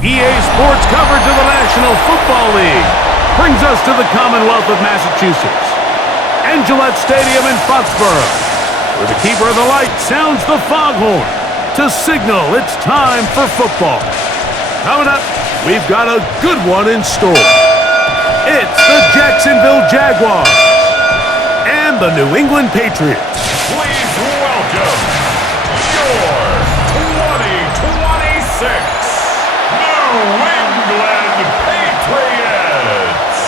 EA Sports coverage of the National Football League brings us to the Commonwealth of Massachusetts and Gillette Stadium in Foxborough, where the keeper of the light sounds the foghorn to signal it's time for football. Coming up, we've got a good one in store. It's the Jacksonville Jaguars and the New England Patriots. Please welcome your 2026 New England Patriots.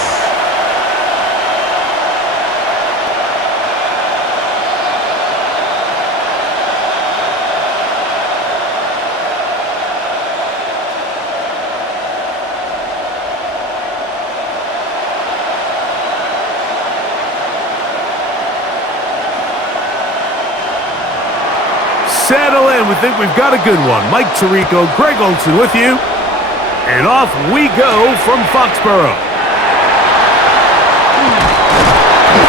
Settle in. We think we've got a good one. Mike Tirico, Greg Olson with you. And off we go from Foxborough.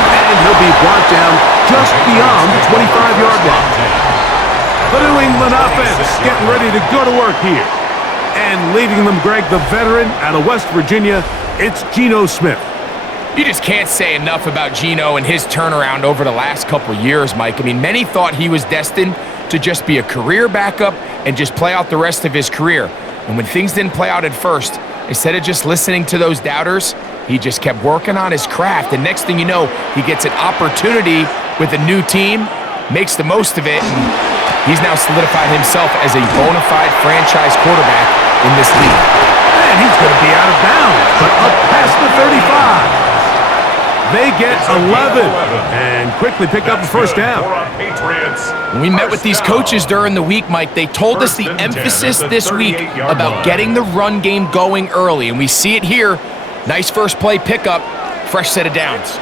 And he'll be brought down just beyond the 25-yard line. The New England offense getting ready to go to work here. And leading them, Greg, the veteran out of West Virginia, it's Geno Smith. You just can't say enough about Geno and his turnaround over the last couple years, Mike. I mean, many thought he was destined to just be a career backup and just play out the rest of his career. And when things didn't play out at first, instead of just listening to those doubters, he just kept working on his craft. And next thing you know, he gets an opportunity with a new team, makes the most of it, and he's now solidified himself as a bona fide franchise quarterback in this league. And he's going to be out of bounds, but up past the 35. They get 11 and quickly pick up the first down. When we met with these coaches during the week, Mike, they told us the emphasis this week about getting the run game going early, and we see it here. Nice first play pickup, fresh set of downs.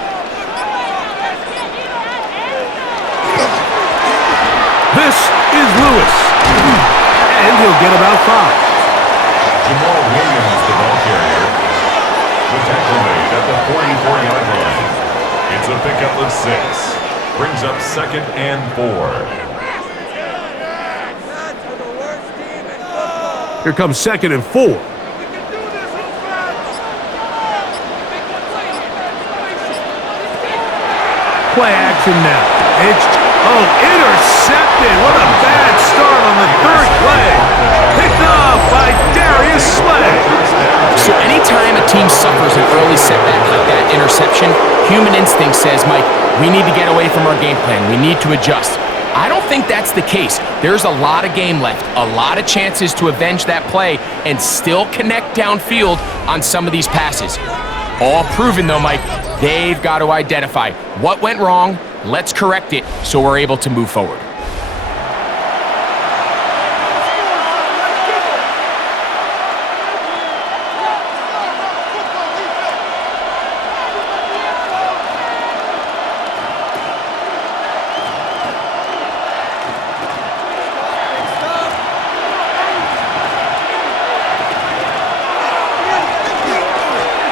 This is Lewis, and he'll get about 5. Jamal Williams, the ball carrier. The tackle made at the 44-yard line. It's a pickup of 6. Brings up 2nd and 4. Here comes 2nd and 4. Play action now. It's, intercepted. What a bad start on the third play. Picked off by Darius Slay. So anytime a team suffers an early setback like that interception, human instinct says, Mike, we need to get away from our game plan. We need to adjust. I don't think that's the case. There's a lot of game left, a lot of chances to avenge that play and still connect downfield on some of these passes. All proven though, Mike, they've got to identify what went wrong, let's correct it so we're able to move forward.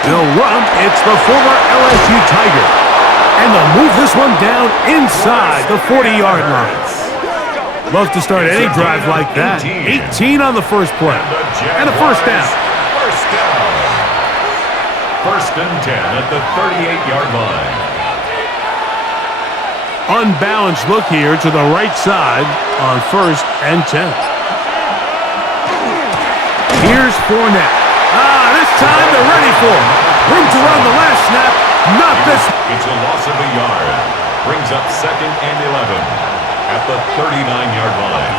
They'll run. It's the former LSU Tiger. And they'll move this one down inside the 40-yard line. Love to start any drive like that. 18 on the first play. And a first down. First down. 1st and 10 at the 38-yard line. Unbalanced look here to the right side on 1st and 10. Here's Fournette. This time they're ready for him. Room to run the last snap. Not this. It's a loss of a yard. Brings up 2nd and 11 at the 39-yard line.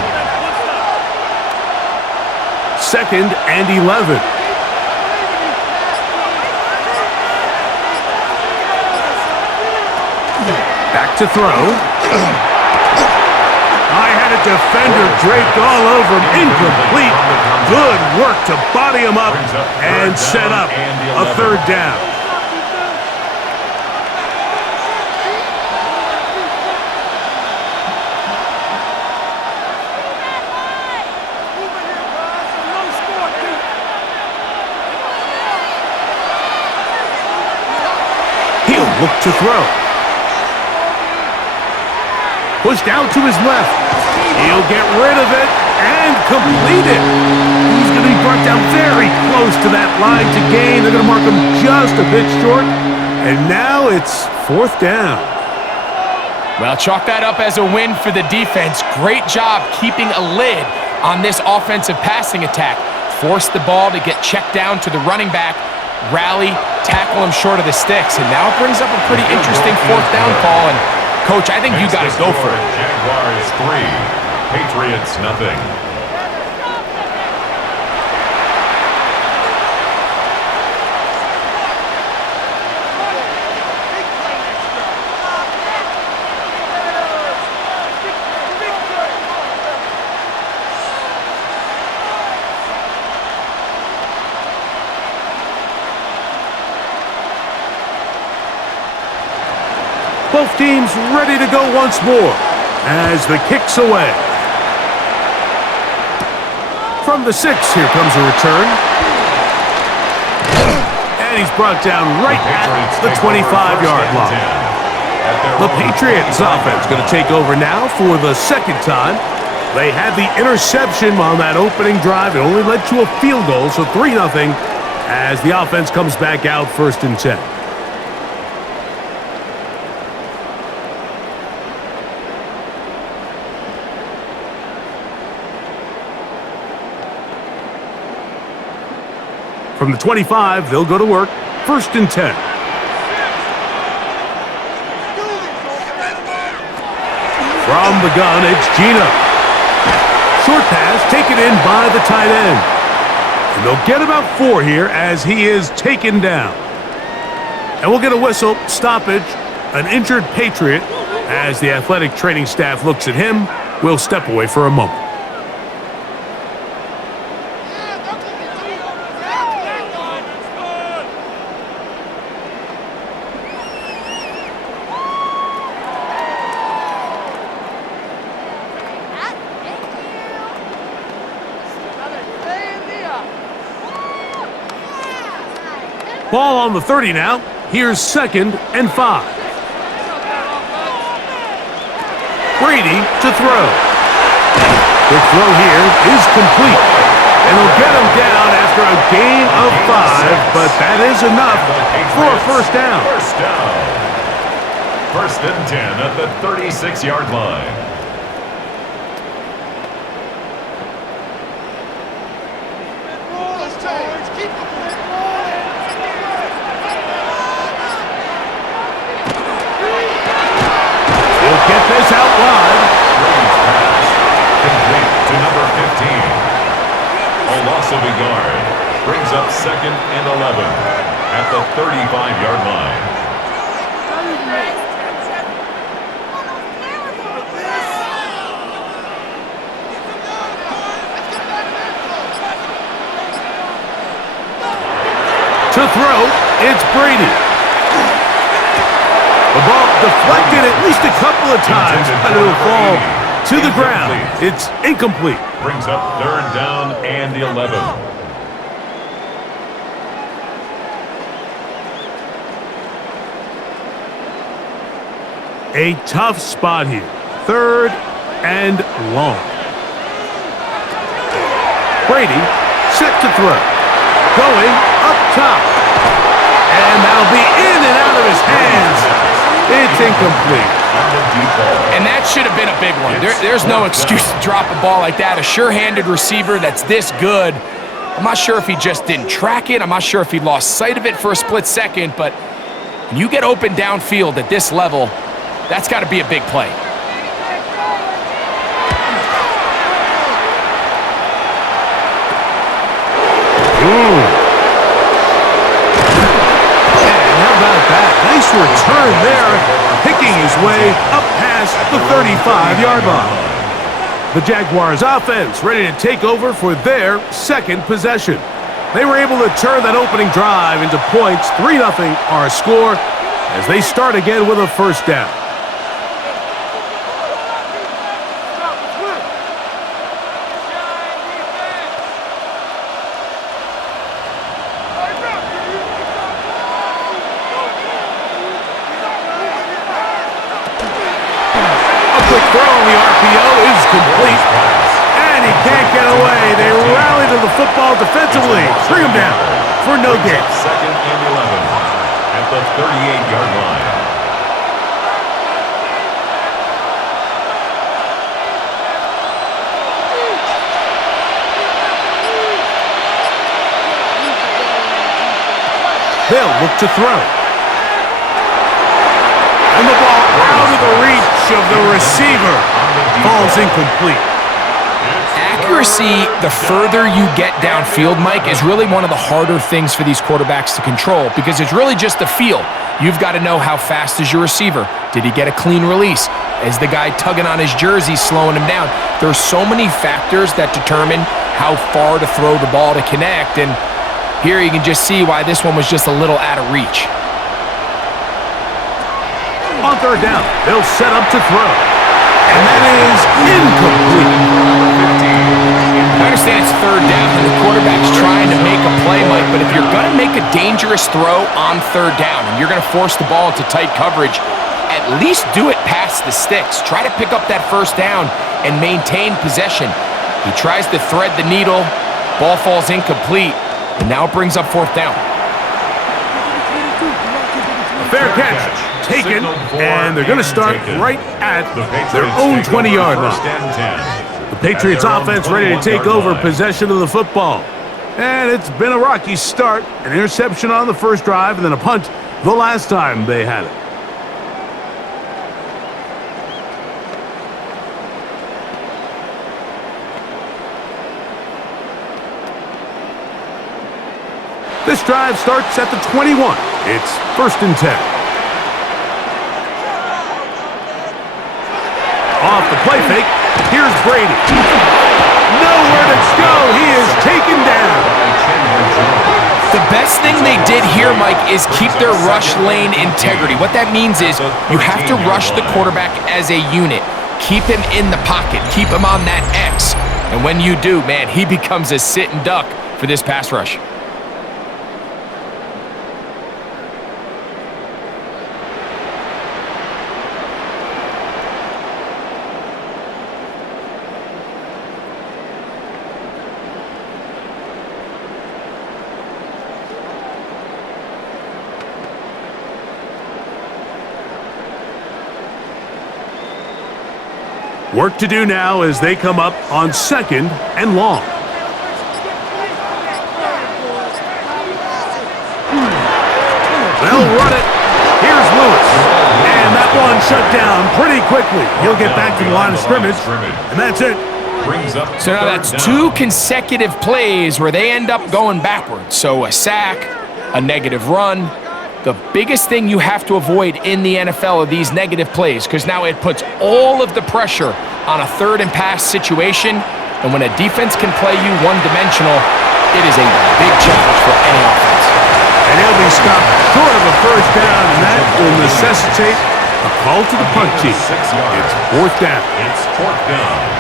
2nd and 11. Back to throw. I had a defender draped all over him. Incomplete. Good work to body him up and set up a 3rd down. He'll look to throw. Pushed out to his left. He'll get rid of it and complete it. He's going to be brought down very close to that line to gain. They're going to mark him just a bit short. And now it's 4th down. Well, chalk that up as a win for the defense. Great job keeping a lid on this offensive passing attack. Force the ball to get checked down to the running back, rally, tackle him short of the sticks. And now it brings up a pretty interesting 4th down call. And, Coach, I think you got to go for it. Jaguars 3, Patriots nothing. Both teams ready to go once more as the kick's away. From the 6, here comes a return. And he's brought down right at the 25-yard line. The Patriots offense going to take over now for the 2nd time. They had the interception on that opening drive. It only led to a field goal, so 3-0 as the offense comes back out 1st and 10. From the 25, they'll go to work. 1st and 10. From the gun, it's Gino. Short pass taken in by the tight end. And they'll get about 4 here as he is taken down. And we'll get a whistle, stoppage, an injured Patriot. As the athletic training staff looks at him, we'll step away for a moment. Ball on the 30 now. Here's 2nd and 5. Brady to throw. The throw here is complete. And he'll get him down after a gain of 5, but that is enough for a 1st down. 1st and 10 at the 36-yard line. Get this out wide. Brady's pass complete to number 15. A loss of a yard brings up 2nd and 11 at the 35-yard line. To throw, it's Brady. The ball deflected at least a couple of times, but it'll fall to the ground. It's incomplete. Brings up 3rd down and 11. A tough spot here. 3rd and long. Brady set to throw. Going up top. And that'll be in and out of his hands. It's incomplete. And that should have been a big one. There's no excuse to drop a ball like that. A sure-handed receiver that's this good. I'm not sure if he just didn't track it. I'm not sure if he lost sight of it for a split second. But when you get open downfield at this level, that's got to be a big play. Nice return there, picking his way up past the 35-yard line. The Jaguars offense ready to take over for their 2nd possession. They were able to turn that opening drive into points. 3-0 our score as they start again with a 1st down. Throw on the RPO is complete. And he can't get away. They rally to the football defensively. Bring him down for no gain. Second and 11 at the 38-yard line. They'll look to throw. And the ball out of the reach of the receiver. Falls incomplete. Accuracy, the further you get downfield, Mike, is really one of the harder things for these quarterbacks to control because it's really just a feel. You've got to know how fast is your receiver. Did he get a clean release? Is the guy tugging on his jersey slowing him down? There's so many factors that determine how far to throw the ball to connect, and here you can just see why this one was just a little out of reach. On third down, they'll set up to throw. And that is incomplete. I understand it's third down and the quarterback's trying to make a play, Mike, but if you're going to make a dangerous throw on third down and you're going to force the ball into tight coverage, at least do it past the sticks. Try to pick up that first down and maintain possession. He tries to thread the needle. Ball falls incomplete. And now it brings up fourth down. Fair catch, taken, and they're going to start right at their own 20-yard line. The Patriots offense ready to take over possession of the football. And it's been a rocky start. An interception on the first drive and then a punt the last time they had it. This drive starts at the 21. It's 1st and 10. Off the play fake, here's Brady. Nowhere to go. He is taken down. The best thing they did here, Mike, is keep their rush lane integrity. What that means is you have to rush the quarterback as a unit. Keep him in the pocket. Keep him on that X. And when you do, man, he becomes a sit and duck for this pass rush. Work to do now as they come up on 2nd and long. They'll run it. Here's Lewis. And that one shut down pretty quickly. He'll get back to the line of scrimmage, and that's it. So now that's 2 consecutive plays where they end up going backwards. So a sack, a negative run. The biggest thing you have to avoid in the NFL are these negative plays because now it puts all of the pressure on a third and pass situation. And when a defense can play you one-dimensional, it is a big challenge for any offense. And he'll be stopped short of a first down, and that will necessitate a call to the punt team. It's 4th down. It's 4th down.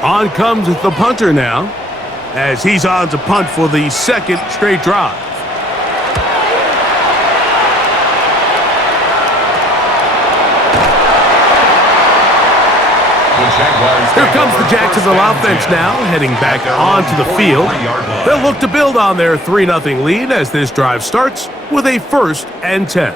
On comes the punter now, as he's on to punt for the 2nd straight drive. Here comes the Jacksonville offense now, heading back onto the field. They'll look to build on their 3-0 lead as this drive starts with a 1st and 10.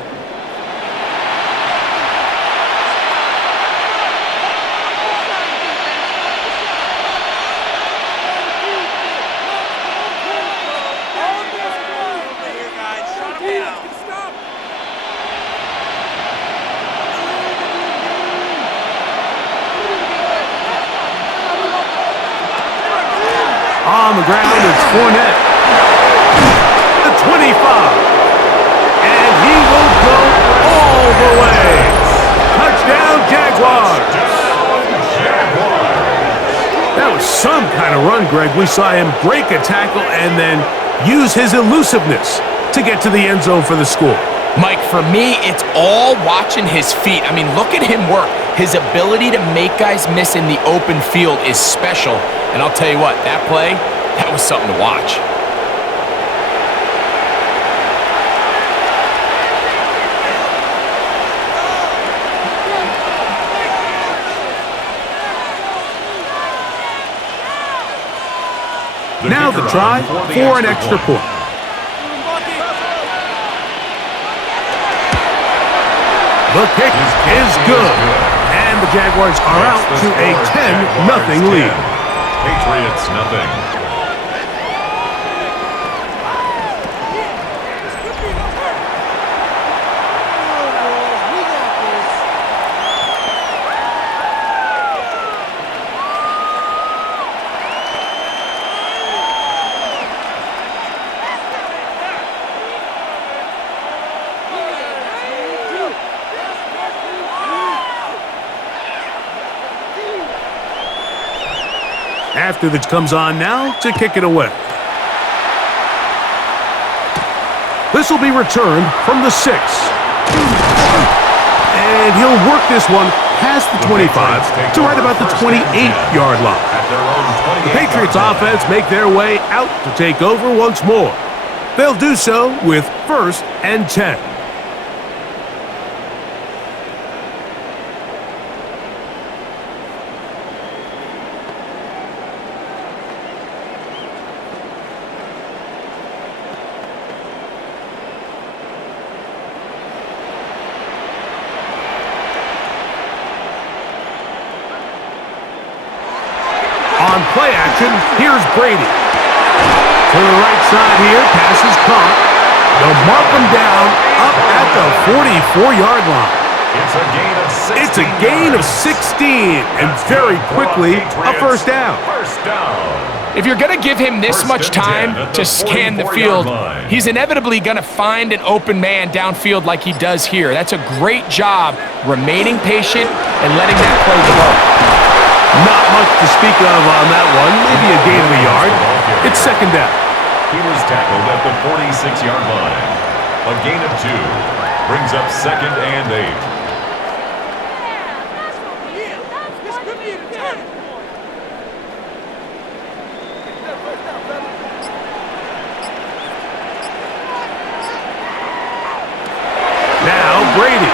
On the ground, it's Fournette. The 25. And he will go all the way. Touchdown, Jaguars. That was some kind of run, Greg. We saw him break a tackle and then use his elusiveness to get to the end zone for the score. Mike, for me, it's all watching his feet. I mean, look at him work. His ability to make guys miss in the open field is special. And I'll tell you what, that play, that was something to watch. Now the try for an extra point. The kick is good. And the Jaguars are out to a 10-0 lead. Patriots nothing. After this comes on now to kick it away. This will be returned from the 6. And he'll work this one past the 25 to right about the 28-yard line. The Patriots offense make their way out to take over once more. They'll do so with 1st and 10. On play action, here's Brady. To the right side here, pass is caught. They'll mark him down up at the 44-yard line. It's a gain of 16, and very quickly, a first down. If you're going to give him this much time to scan the field, he's inevitably going to find an open man downfield like he does here. That's a great job remaining patient and letting that play develop. Not much to speak of on that one. Maybe a gain of a yard. It's second down. He was tackled at the 46-yard line. A gain of 2 brings up 2nd and 8. Now Brady.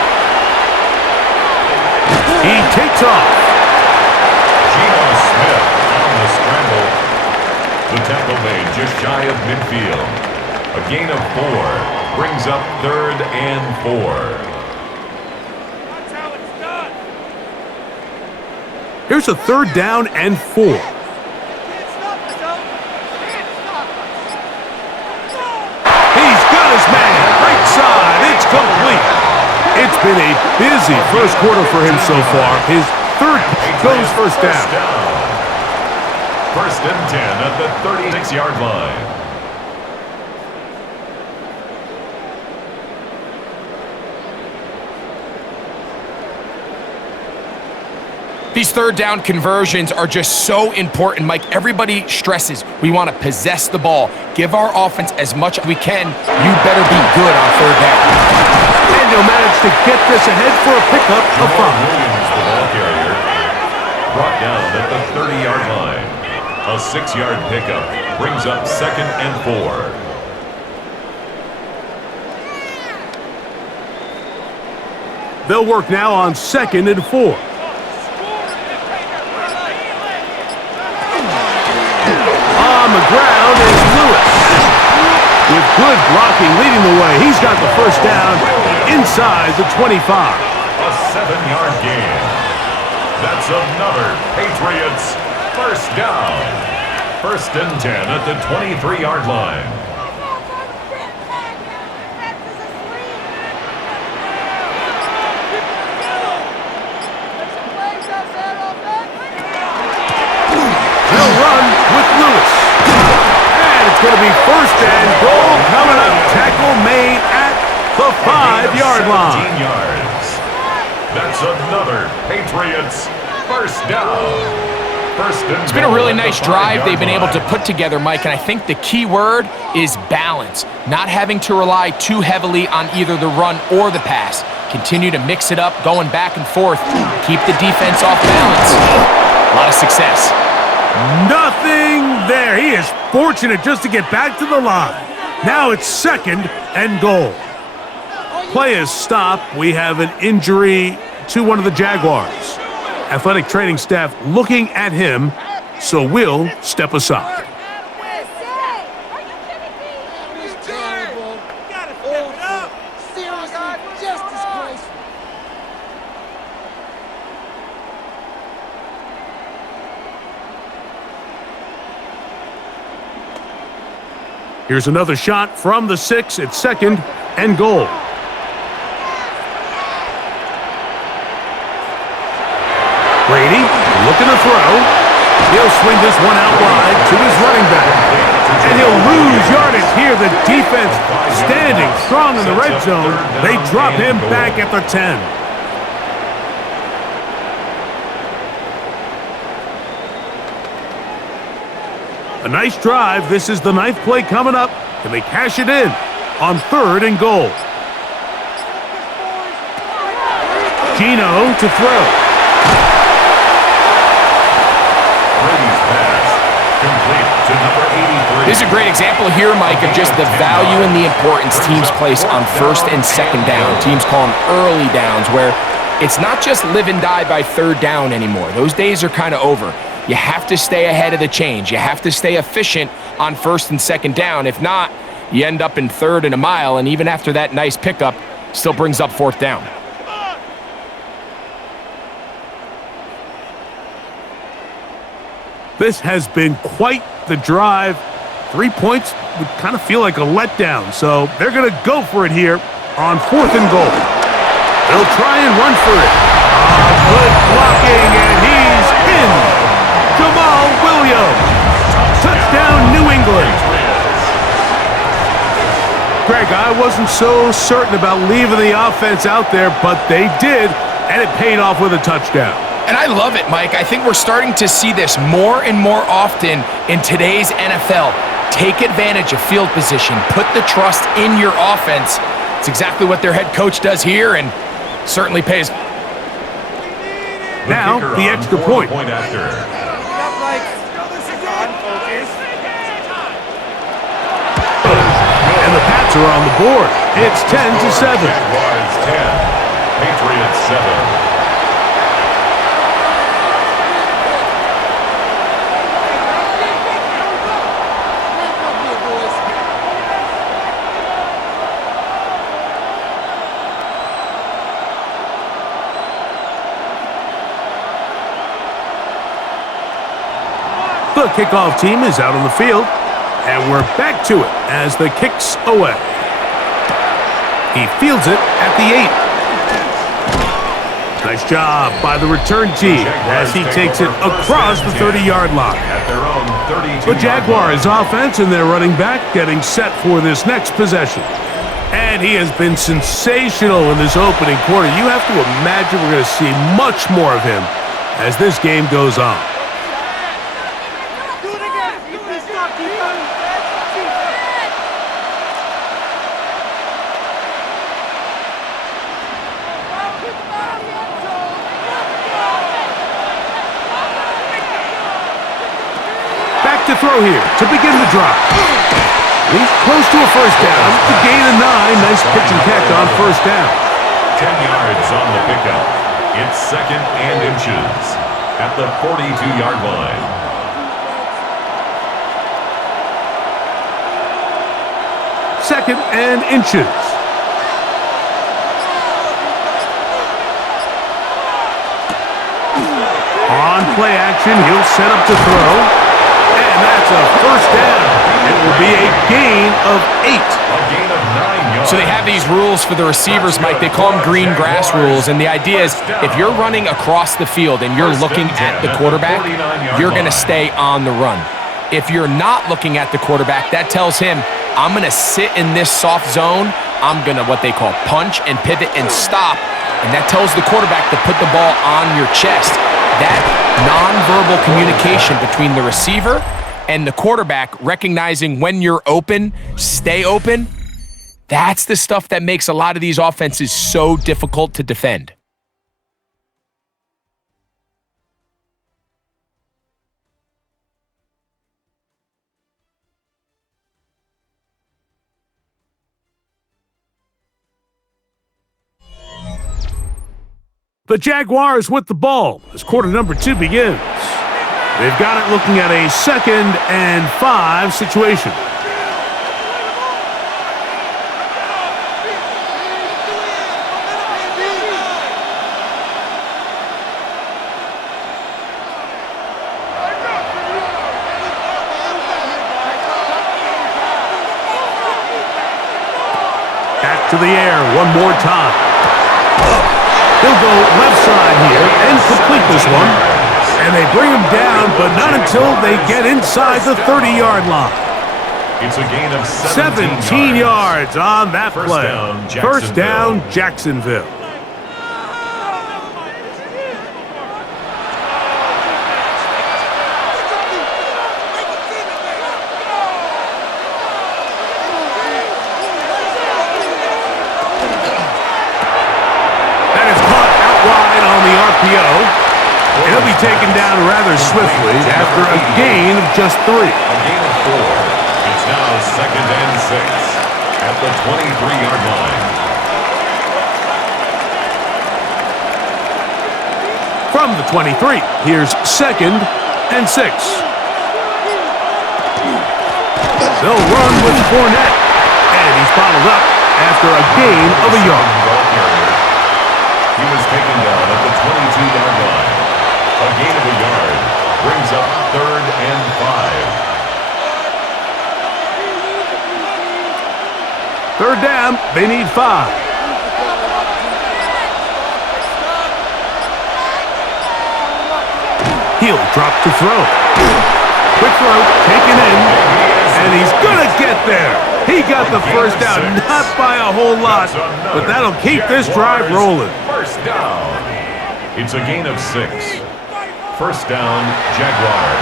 He takes off. The tackle made just shy of midfield. A gain of 4 brings up 3rd and 4. That's how it's done. Here's a 3rd down and 4. Can't stop us, Joe. Can't stop us. He's got his man. Right side. It's complete. It's been a busy first quarter for him so far. His 3rd goes first down. 1st and 10 at the 36-yard line. These 3rd down conversions are just so important, Mike. Everybody stresses we want to possess the ball. Give our offense as much as we can. You better be good on 3rd down. And they'll manage to get this ahead for a pickup of 5. Williams, the ball carrier, brought down at the 30-yard line. A 6-yard pickup brings up 2nd and 4. They'll work now on 2nd and 4. On the ground is Lewis. With good blocking leading the way, he's got the first down inside the 25. A 7-yard gain. That's another Patriots first down. 1st and 10 at the 23-yard line. They'll run with Lewis. And it's going to be 1st and goal coming up. Tackle made at the 5-yard line. 17 yards. That's another Patriots first down. It's been a really nice drive they've been able to put together, Mike, and I think the key word is balance. Not having to rely too heavily on either the run or the pass. Continue to mix it up, going back and forth. Keep the defense off balance. A lot of success. Nothing there. He is fortunate just to get back to the line. Now it's 2nd and goal. Play is stopped. We have an injury to one of the Jaguars. Athletic training staff looking at him, so we'll step aside. Awful. Seriously, just disgraceful. Here's another shot from the 6 at 2nd and goal. Brady looking to throw. He'll swing this one out wide to his running back. And he'll lose yardage here. The defense standing strong in the red zone. They drop him back at the 10. A nice drive. This is the 9th play coming up. Can they cash it in on 3rd and goal? Gino to throw. Brady's pass complete to number 83. This is a great example here, Mike, of just the value and the importance teams place on 1st and 2nd down. Teams call them early downs, where it's not just live and die by 3rd down anymore. Those days are kind of over. You have to stay ahead of the change. You have to stay efficient on 1st and 2nd down. If not, you end up in 3rd and a mile, and even after that nice pickup, still brings up 4th down. This has been quite the drive. 3 points would kind of feel like a letdown, so they're going to go for it here on 4th and goal. They'll try and run for it. Good blocking, and he's in. Jamal Williams. Touchdown, New England. Greg, I wasn't so certain about leaving the offense out there, but they did, and it paid off with a touchdown. And I love it, Mike. I think we're starting to see this more and more often in today's NFL. Take advantage of field position. Put the trust in your offense. It's exactly what their head coach does here, and certainly pays. Now, the extra point. And the Pats are on the board. It's 10-7. Jaguars 10, Patriots 7. The kickoff team is out on the field, and we're back to it as the kick's away. He fields it at the 8. Nice job by the return team as he takes it across the 30-yard line. At their own 32-yard The Jaguars offense and their running back getting set for this next possession. And he has been sensational in this opening quarter. You have to imagine we're going to see much more of him as this game goes on. To throw here to begin the drive. He's close to a 1st down. The gain of 9. Nice pitch and catch on 1st down. 10 yards on the pickup. It's 2nd and inches at the 42-yard line. Second and inches. On play action, he'll set up to throw. And that's a 1st down. It will be a gain of 8. A gain of 9 yards. So they have these rules for the receivers, Mike. They call them green grass rules, and the idea is if you're running across the field and you're looking at the quarterback, you're going to stay on the run. If you're not looking at the quarterback, that tells him, I'm going to sit in this soft zone. I'm going to what they call punch and pivot and stop, and that tells the quarterback to put the ball on your chest. That nonverbal communication between the receiver and the quarterback, recognizing when you're open, stay open, that's the stuff that makes a lot of these offenses so difficult to defend. The Jaguars with the ball as quarter number 2 begins. They've got it looking at a 2nd and 5 situation. Back to the air one more time. He'll go left side here and complete this one. And they bring him down, but not until they get inside the 30-yard line. It's a gain of 17 yards on that play. First down, Jacksonville. He'll be taken down rather swiftly after a gain of just 3. A gain of 4. It's now 2nd and 6 at the 23-yard line. From the 23, here's 2nd and 6. They'll run with Fournette, and he's bottled up after a gain of a yard. He was taken down at the 22-yard line. A gain of a yard brings up 3rd and 5. Third down, they need 5. He'll drop to throw. Quick throw, taken in, and he's gonna get there. He got the first down, not by a whole lot, but that'll keep this drive rolling. First down. It's a gain of 6. First down, Jaguars.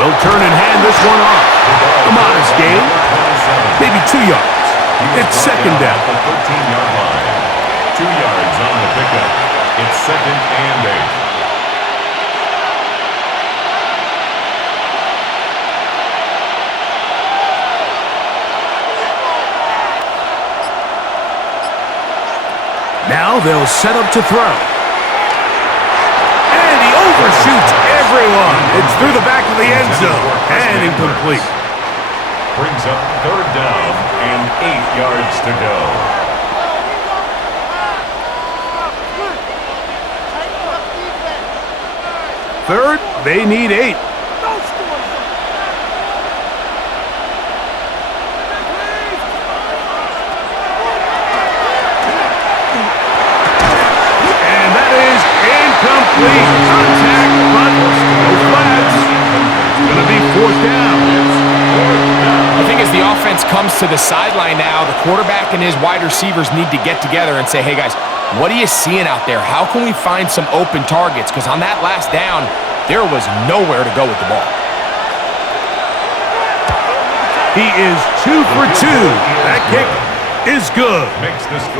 They'll turn and hand this one off. A modest gain, maybe 2 yards. It's second down. At the 13-yard line. 2 yards on the pickup. It's 2nd and 8. Now they'll set up to throw. And he overshoots everyone. It's through the back of the end zone. And incomplete. Brings up 3rd down and 8 yards to go. Third, they need 8. Incomplete. Contact, but no flags. It's going to be 4th down. I think as the offense comes to the sideline now, the quarterback and his wide receivers need to get together and say, hey, guys, what are you seeing out there? How can we find some open targets? Because on that last down, there was nowhere to go with the ball. He is 2 for 2. That kick is good.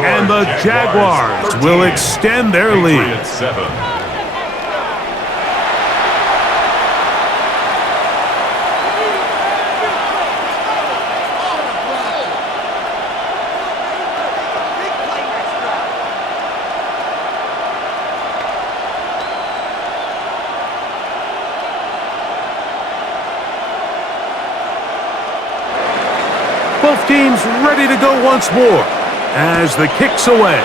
And the Jaguars will extend their lead. 7. Both teams ready to go once more as the kick's away.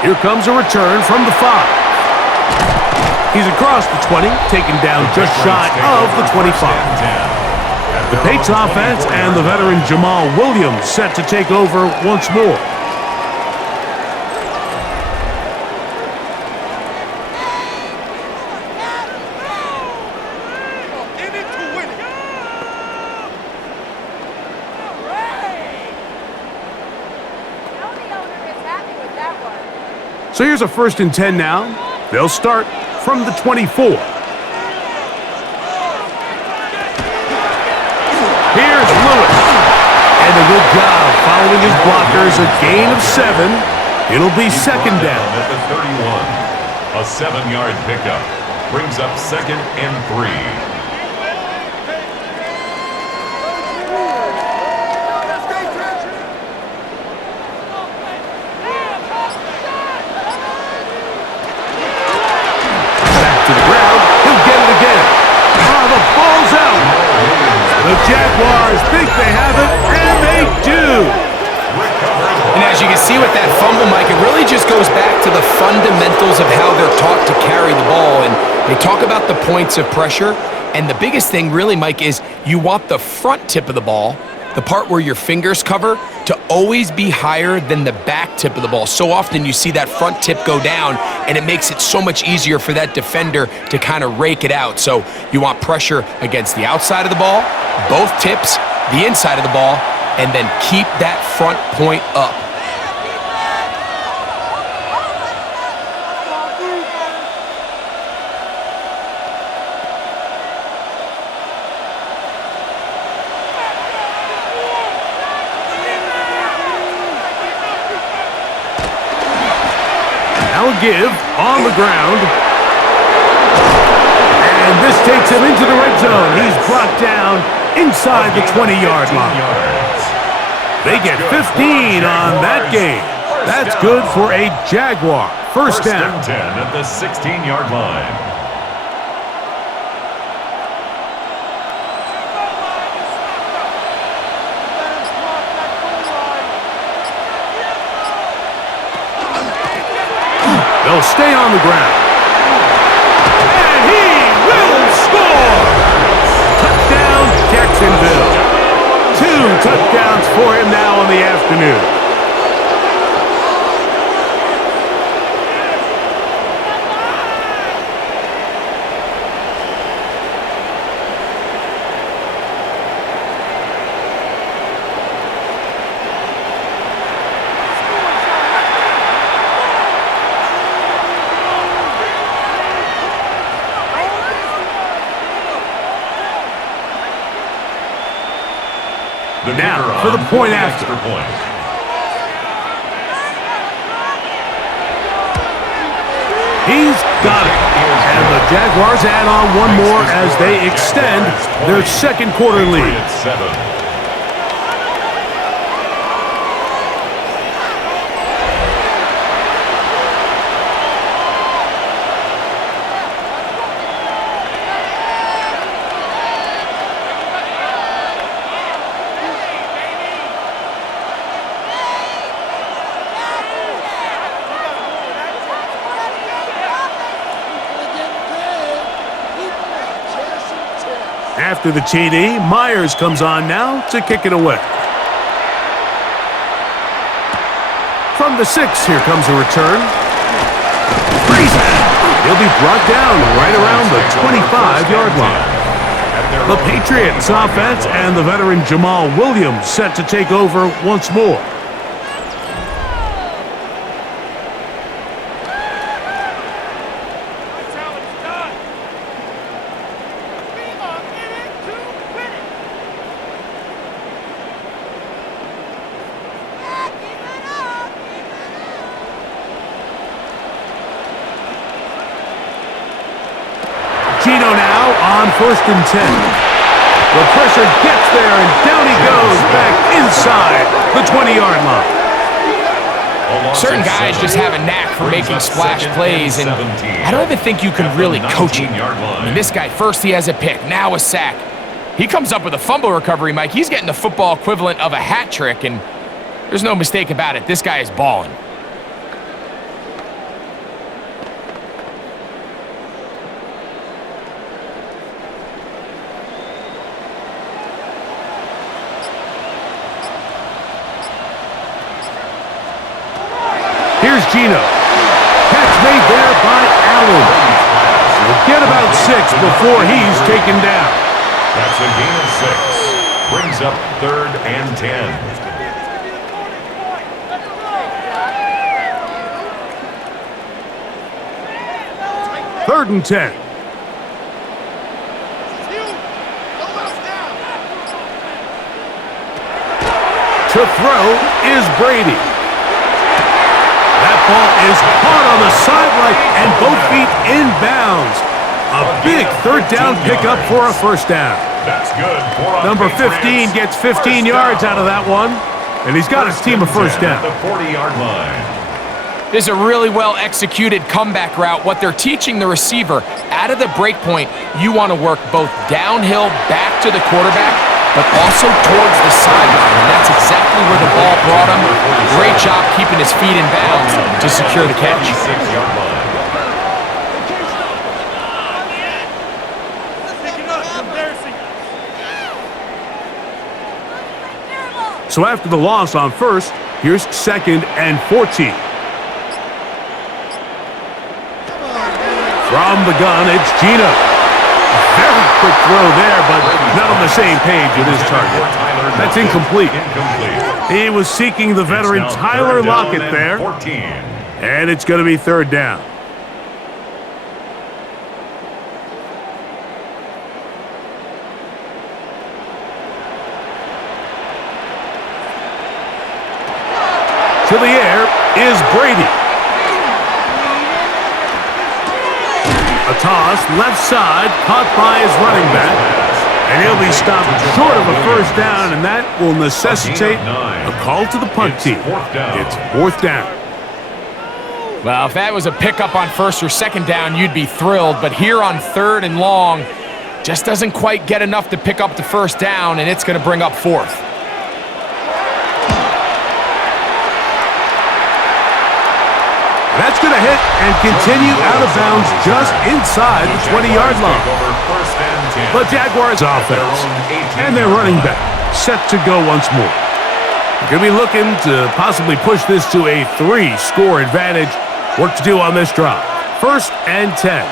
Here comes a return from the 5. He's across the 20, taken down just shy of the 25. The Patriots offense and the veteran Jamal Williams set to take over once more. So here's a 1st and 10 now. They'll start from the 24. Here's Lewis. And a good job following his blockers. A gain of 7. It'll be 2nd down. At the 31. A 7-yard pickup. Brings up 2nd and 3. The Jaguars think they have it, and they do. And as you can see with that fumble, Mike, it really just goes back to the fundamentals of how they're taught to carry the ball, and they talk about the points of pressure, and the biggest thing really, Mike, is you want the front tip of the ball, the part where your fingers cover, to always be higher than the back tip of the ball. So often you see that front tip go down, and it makes it so much easier for that defender to kind of rake it out. So you want pressure against the outside of the ball, both tips, the inside of the ball, and then keep that front point up. Now a give on the ground. And this takes him into the red zone. He's brought down inside the 20-yard line. They get 15 on that game. That's good for a Jaguar. First down. First and 10 at the 16-yard line. They'll stay on the ground. And he will score! Touchdown, Jacksonville. 2 touchdowns for him now in the afternoon. Now for the point after. He's got it. And the Jaguars add on one more as they extend their second quarter lead. After the TD, Myers comes on now to kick it away. From the 6, here comes a return. He'll be brought down right around the 25-yard line. The Patriots offense and the veteran Jamal Williams set to take over once more. Gino now on 1st and 10. The pressure gets there, and down he goes back inside the 20-yard line. Certain guys just have a knack for making splash plays, and I don't even think you can really coach him. I mean, this guy, first he has a pick, now a sack. He comes up with a fumble recovery, Mike. He's getting the football equivalent of a hat trick, and there's no mistake about it. This guy is balling. Here's Gino. Catch made there by Allen. He'll get about 6 before he's taken down. That's a gain of 6. Brings up 3rd and 10. 3rd and 10. To throw is Brady. That ball is caught on the sideline and both feet inbounds. A big 3rd down pickup for a first down. That's good. Number 15 gets 15 yards out of that one, and he's got his team a first down. At the 40-yard line. This is a really well-executed comeback route. What they're teaching the receiver, out of the break point, you want to work both downhill back to the quarterback but also towards the sideline, and that's exactly where the ball brought him. Great job keeping his feet in bounds to secure the catch. 6-yard line. So after the loss on first, here's 2nd and 14. From the gun, it's Gino. Very quick throw there, but not on the same page with his target. That's incomplete. He was seeking the veteran Tyler Lockett there. 14. And it's going to be 3rd down. To the air is Brady. A toss, left side, caught by his running back. And he'll be stopped short of a 1st down, and that will necessitate a call to the punt team. It's 4th down. Well, if that was a pickup on 1st or 2nd down, you'd be thrilled. But here on 3rd and long, just doesn't quite get enough to pick up the 1st down, and it's going to bring up 4th. That's going to hit and continue out of bounds just inside the 20-yard line. The Jaguars offense and their running back set to go once more. They're going to be looking to possibly push this to a 3-score advantage. Work to do on this drive. 1st and 10.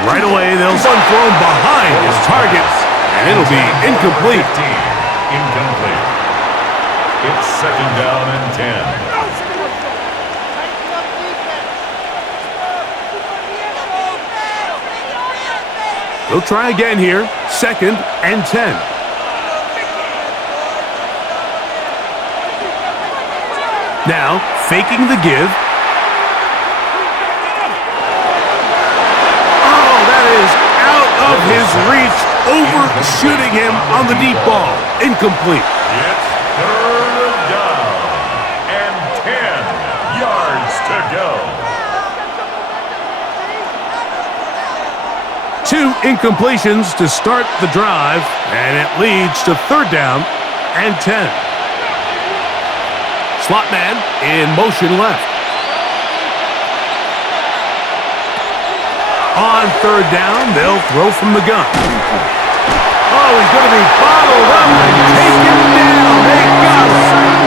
Right away, they'll one thrown behind his target, and it'll be incomplete. 15, incomplete. It's 2nd down and 10. They'll try again here. 2nd and 10. Now, faking the give. Of his reach, overshooting him on the deep ball. Incomplete. It's 3rd down and 10 yards to go. 2 incompletions to start the drive, and it leads to 3rd down and 10. Slot man in motion left. On 3rd down, they'll throw from the gun. Oh, he's going to be bottled up and taken down. They got him.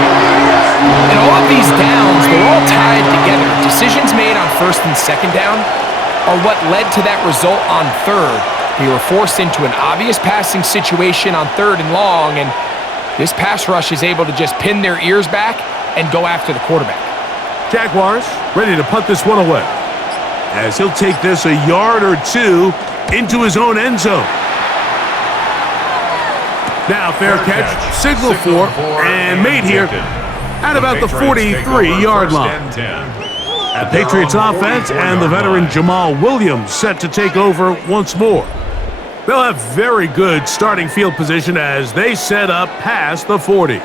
And all of these downs, they're all tied together. Decisions made on 1st and 2nd down are what led to that result on 3rd. They were forced into an obvious passing situation on 3rd and long, and this pass rush is able to just pin their ears back and go after the quarterback. Jaguars ready to punt this one away, as he'll take this a yard or 2 into his own end zone. Now fair catch, signal for, and made here at about the 43-yard line. The Patriots offense and the veteran Jamal Williams set to take over once more. They'll have very good starting field position as they set up past the 40.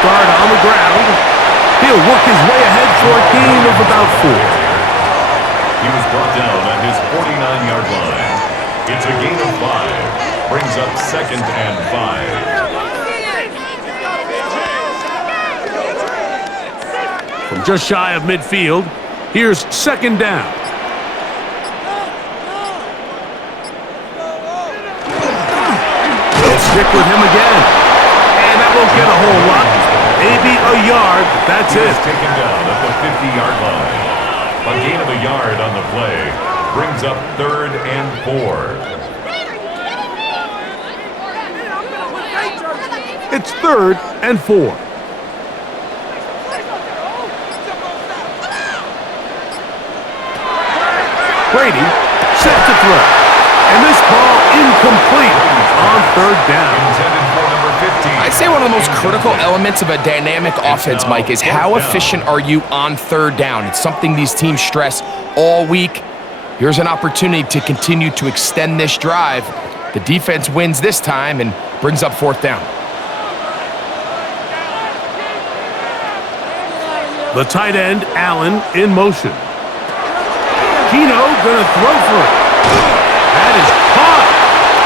Start on the ground. He'll work his way ahead for a gain of about 4. He was brought down at his 49-yard line. It's a gain of 5. Brings up 2nd and 5. From just shy of midfield, here's 2nd down. They'll stick with him again. And that won't get a whole lot. Maybe a yard, but that's it. He's taken down at the 50-yard line. A gain of a yard on the play brings up 3rd and 4. It's 3rd and 4. Brady set to throw. And this ball incomplete on 3rd down. Intended for I'd say one of the most critical elements of a dynamic offense, Mike, is how efficient are you on third down. It's something these teams stress all week. Here's an opportunity to continue to extend this drive. The defense wins this time and brings up fourth down. The tight end, Allen, in motion. Gino gonna throw for it. That is caught.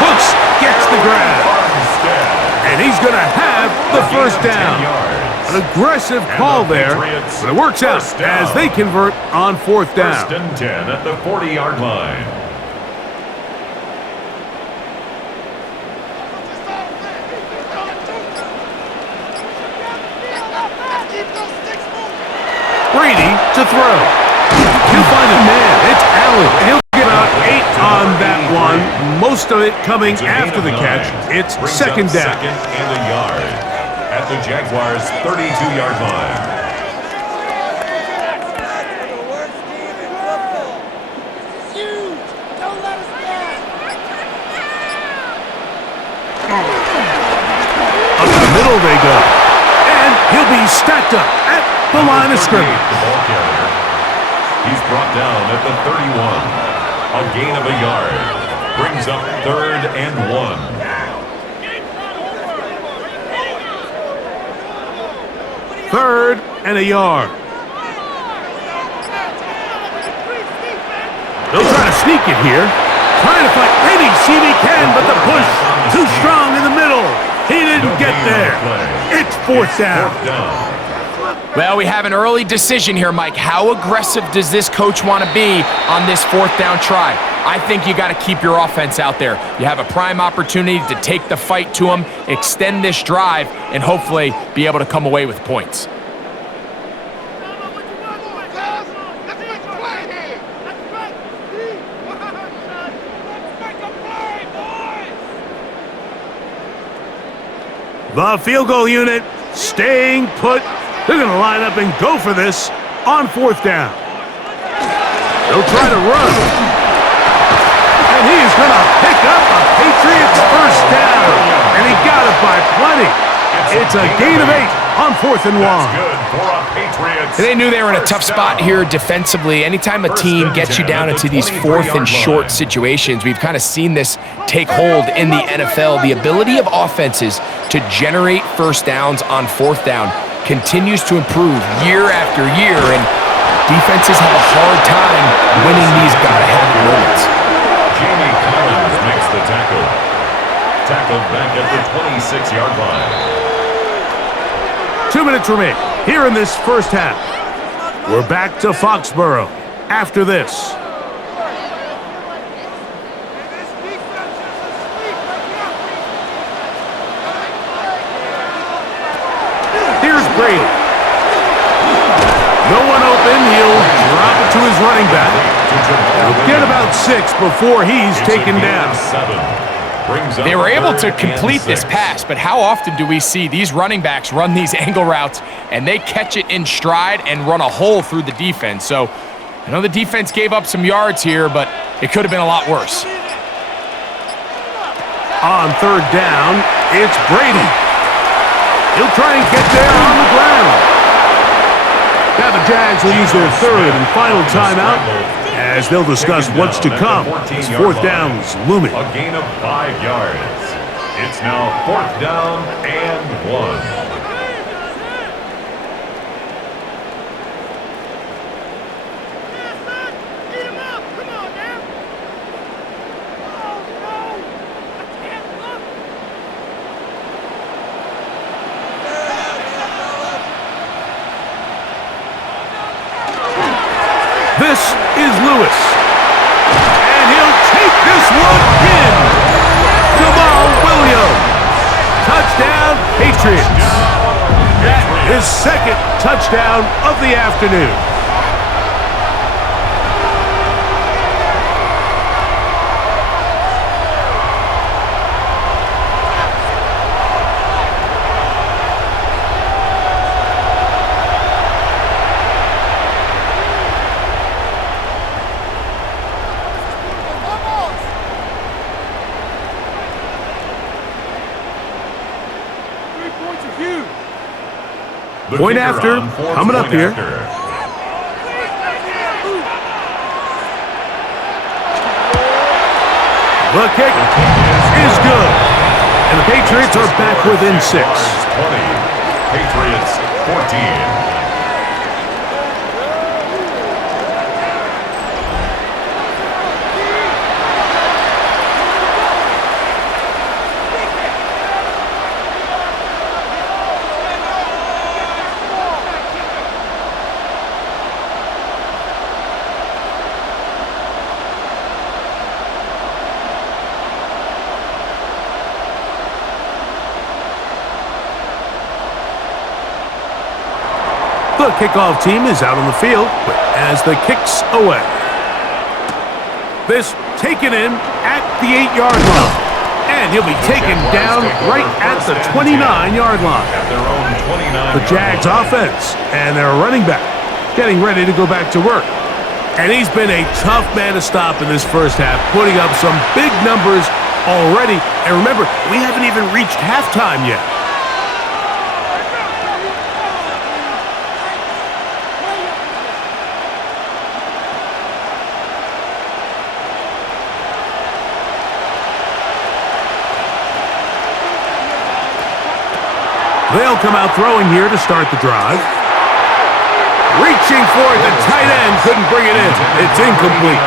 Hooks gets the grab. And he's gonna have the first down. An aggressive call there, but it works out as they convert on fourth down. First and 10 at the 40-yard line. Brady to throw. He'll find a man. It's Allen. He'll get about 8 on that one. Most of it coming after the catch. It's second down. Second and a yard at the Jaguars' 32-yard line. Huge. Don't let us down. Up the middle they go. And he'll be stacked up at the line of scrimmage. The ball carrier. He's brought down at the 31. A gain of a yard. Brings up third and 1. Third and a yard. They'll try to sneak it here. Trying to fight. Maybe see if he can, but the push too strong in the middle. He didn't get there. It's fourth down. Well, we have an early decision here, Mike. How aggressive does this coach want to be on this fourth down try? I think you got to keep your offense out there. You have a prime opportunity to take the fight to them, extend this drive, and hopefully be able to come away with points. The field goal unit staying put. They're going to line up and go for this on fourth down. They'll try to run. And he is going to pick up a Patriots first down. And he got it by plenty. It's a gain of 8 on 4th and 1. Good for a Patriots. They knew they were in a tough spot here defensively. Anytime a team gets you down into these fourth and short situations, we've kind of seen this take hold in the NFL. The ability of offenses to generate first downs on fourth down continues to improve year after year, and defenses have a hard time winning these gotta-have moments. Jamie Collins makes the tackle. Tackled back at the 26-yard line. 2 minutes remain here in this first half. We're back to Foxborough after this. Here's Brady. No one open. He'll drop it to his running back. He'll get about 6 before he's taken down. They were able to complete this pass, but how often do we see these running backs run these angle routes and they catch it in stride and run a hole through the defense? So I know the defense gave up some yards here, but it could have been a lot worse. On third down, it's Brady. He'll try and get there on the ground. Now the Jags will use their third and final timeout as they'll discuss what's to come as fourth down's looming. A gain of 5 yards. It's now 4th down and 1. This is Lewis. And he'll take this one in. Jamal Williams. Touchdown, Patriots. That is his second touchdown of the afternoon. The Point kicker after, on fourth coming up point here. after. The kick is good. And the Patriots are back within 6. Jaguars 20, Patriots 14. The kickoff team is out on the field as the kicks away. This taken in at the 8-yard line. And he'll be taken down right at the 29-yard line. At their own 29. The Jags offense and their running back getting ready to go back to work. And he's been a tough man to stop in this first half, putting up some big numbers already. And remember, we haven't even reached halftime yet. They'll come out throwing here to start the drive. Reaching for it, the tight end couldn't bring it in. It's incomplete.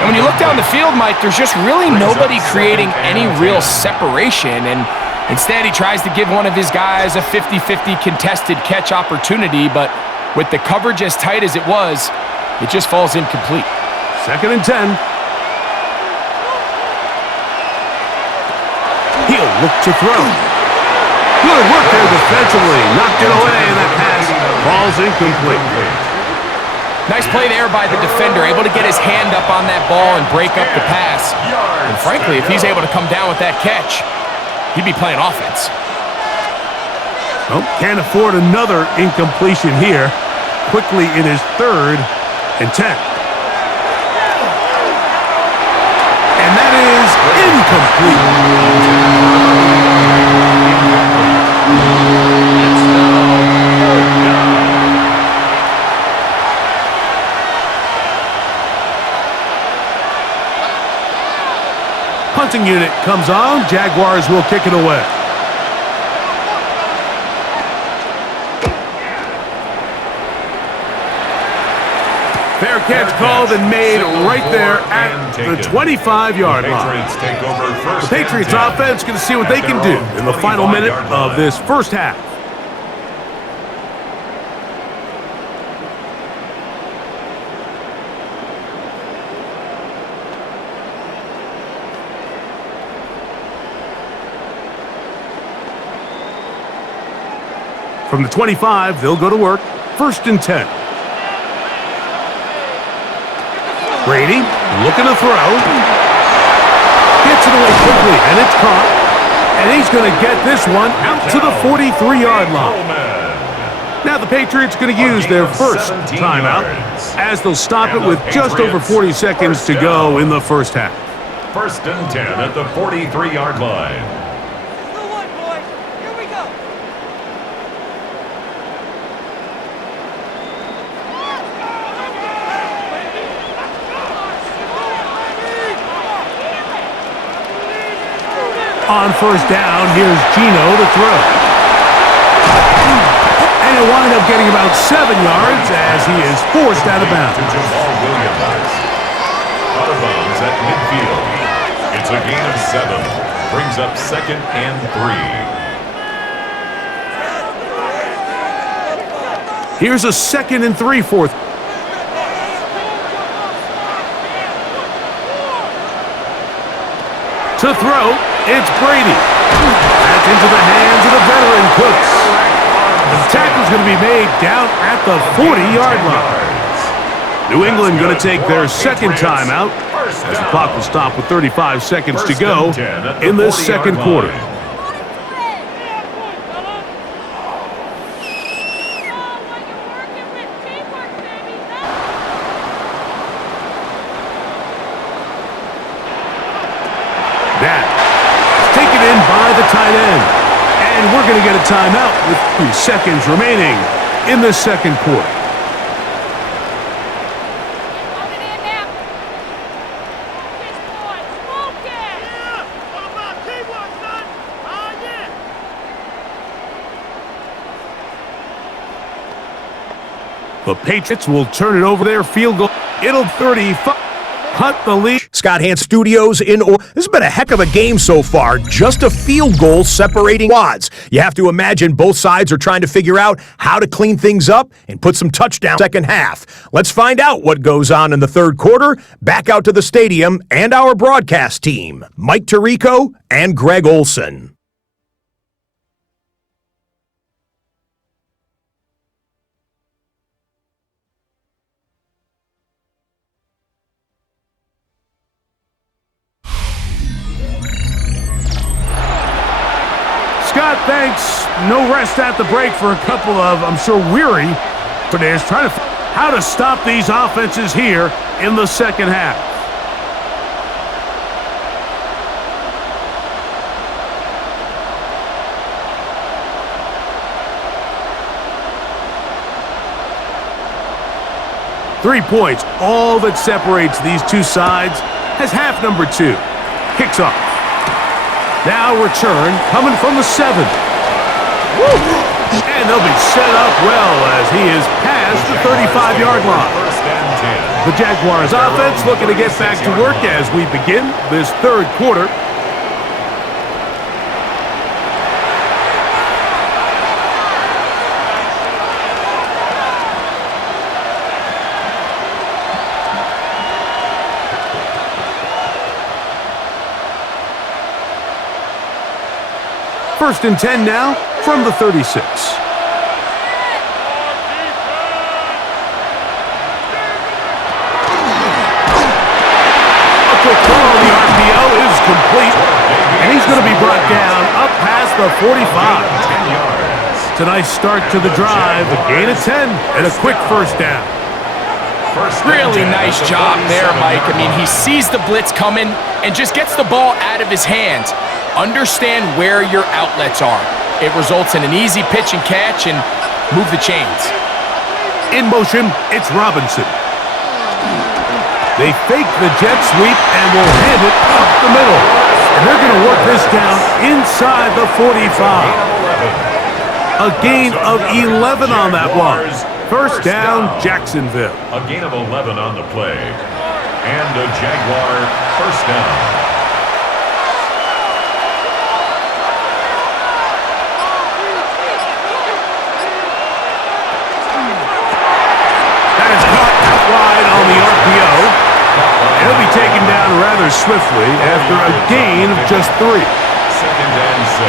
And when you look down the field, Mike, there's just really nobody creating any real separation. And instead, he tries to give one of his guys a 50-50 contested catch opportunity. But with the coverage as tight as it was, it just falls incomplete. 2nd and 10. He'll look to throw. Good work there defensively. Knocked it away, and that pass falls incomplete. Nice play there by the defender, able to get his hand up on that ball and break up the pass. And frankly, if he's able to come down with that catch, he'd be playing offense. Well, can't afford another incompletion here. Quickly in his 3rd and 10. And that is incomplete. Punting unit comes on. Jaguars will kick it away. Fair catch called and made right there at the 25-yard line. The Patriots offense going to see what they can do in the final minute of this first half. From the 25, they'll go to work. 1st and 10. Brady looking to throw. Gets it away quickly, and it's caught. And he's going to get this one out to the 43-yard line. Now the Patriots going to use their first timeout as they'll stop it with just over 40 seconds to go in the first half. 1st and 10 at the 43-yard line. On 1st down, here's Gino to throw. And he'll wind up getting about 7 yards as he is forced out of bounds. Out of bounds at midfield. It's a gain of 7. Brings up 2nd and 3. Here's a 2nd and 3 fourth. To throw, it's Brady. That's into the hands of the veteran Cooks. The tackle's going to be made down at the 40-yard line. New England going to take their 2nd timeout as the clock will stop with 35 seconds to go in this 2nd quarter. That is taken in by the tight end. And we're going to get a timeout with 2 seconds remaining in the second quarter. The Patriots will turn it over their field goal. It'll 35. Cut the lead. Scott Hand Studios in or this has been a heck of a game so far. Just a field goal separating squads. You have to imagine both sides are trying to figure out how to clean things up and put some touchdowns second half. Let's find out what goes on in the third quarter. Back out to the stadium and our broadcast team, Mike Tirico and Greg Olson. Scott, thanks. No rest at the break for a couple of, I'm sure, weary players trying to how to stop these offenses here in the second half. Three points, all that separates these two sides, as half number 2 kicks off. Now return coming from the 7. Woo! And they'll be set up well as he is past the 35-yard line. The Jaguars offense looking to get back to work as we begin this third quarter. First and 10 now from the 36. A quick throw on the RPO is complete, and he's going to be brought down up past the 45. It's a nice start to the drive, a gain of 10, and a quick first down. Really nice job there, Mike. I mean, he sees the blitz coming and just gets the ball out of his hands. Understand where your outlets are. It results in an easy pitch and catch and move the chains. In motion, it's Robinson. They fake the jet sweep and will hit it up the middle. And they're going to work this down inside the 45. A gain of 11 on that one. First down, Jacksonville. A gain of 11 on the play. And a Jaguar first down. Wide on the RPO. He'll be taken down rather swiftly after a gain of just 3. Second and 6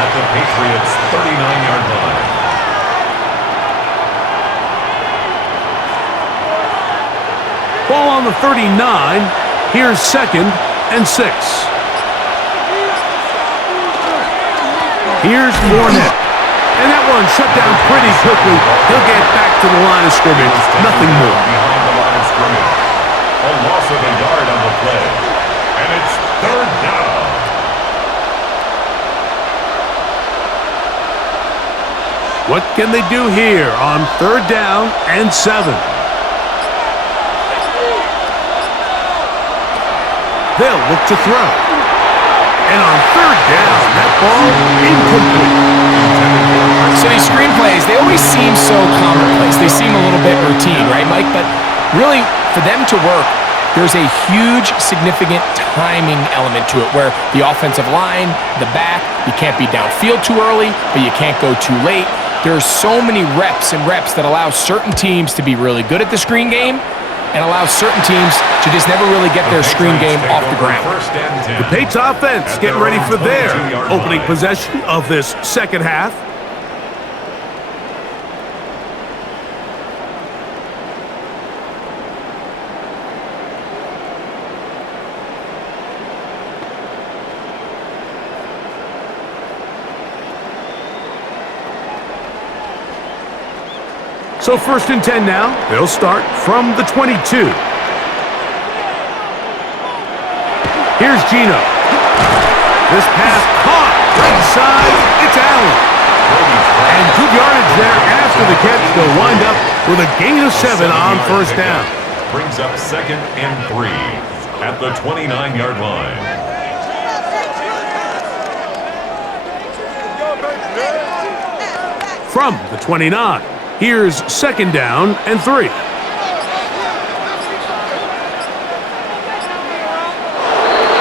at the Patriots' 39-yard line. Ball on the 39. Here's second and 6. Here's Fournette. And that one shut down pretty quickly. He'll get back to the line of scrimmage. Nothing more. Behind the line of scrimmage. A loss of a yard on the play. And it's third down. What can they do here on third down and 7? They'll look to throw. And on third down, that ball incomplete. So these screenplays, they always seem so commonplace. They seem a little bit routine, right, Mike? But really, for them to work, there's a huge, significant timing element to it where the offensive line, the back, you can't be downfield too early, but you can't go too late. There's so many reps and reps that allow certain teams to be really good at the screen game and allow certain teams to just never really get their screen game off the ground. The Patriots offense getting ready for their opening possession of this second half. So first and 10 now. They'll start from the 22. Here's Gino. This pass caught. Right side, it's Allen. And good yardage there after the catch. They'll wind up with a gain of 7 on first down. Brings up 2nd and 3 at the 29-yard line. From the 29, here's 2nd down and 3.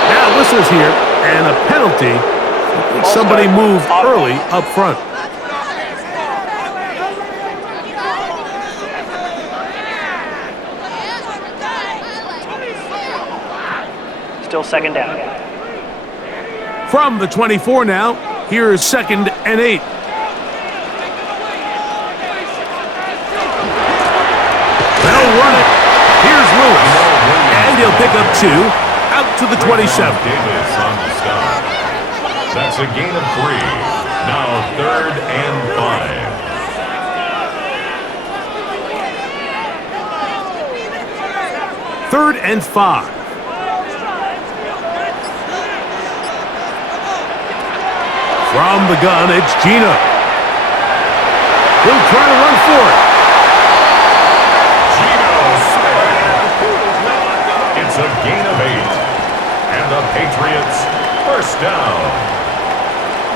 Now whistles here, and a penalty. Somebody moved early up front. Still 2nd down. From the 24 now, here's 2nd and 8. They'll run it. Here's Lewis. And he'll pick up 2 out to the 27. Davis on the stop. That's a gain of 3. Now 3rd and 5. 3rd and 5. From the gun, it's Gino. He'll try to run for it. Gino Smith. It's a gain of 8. And the Patriots first down.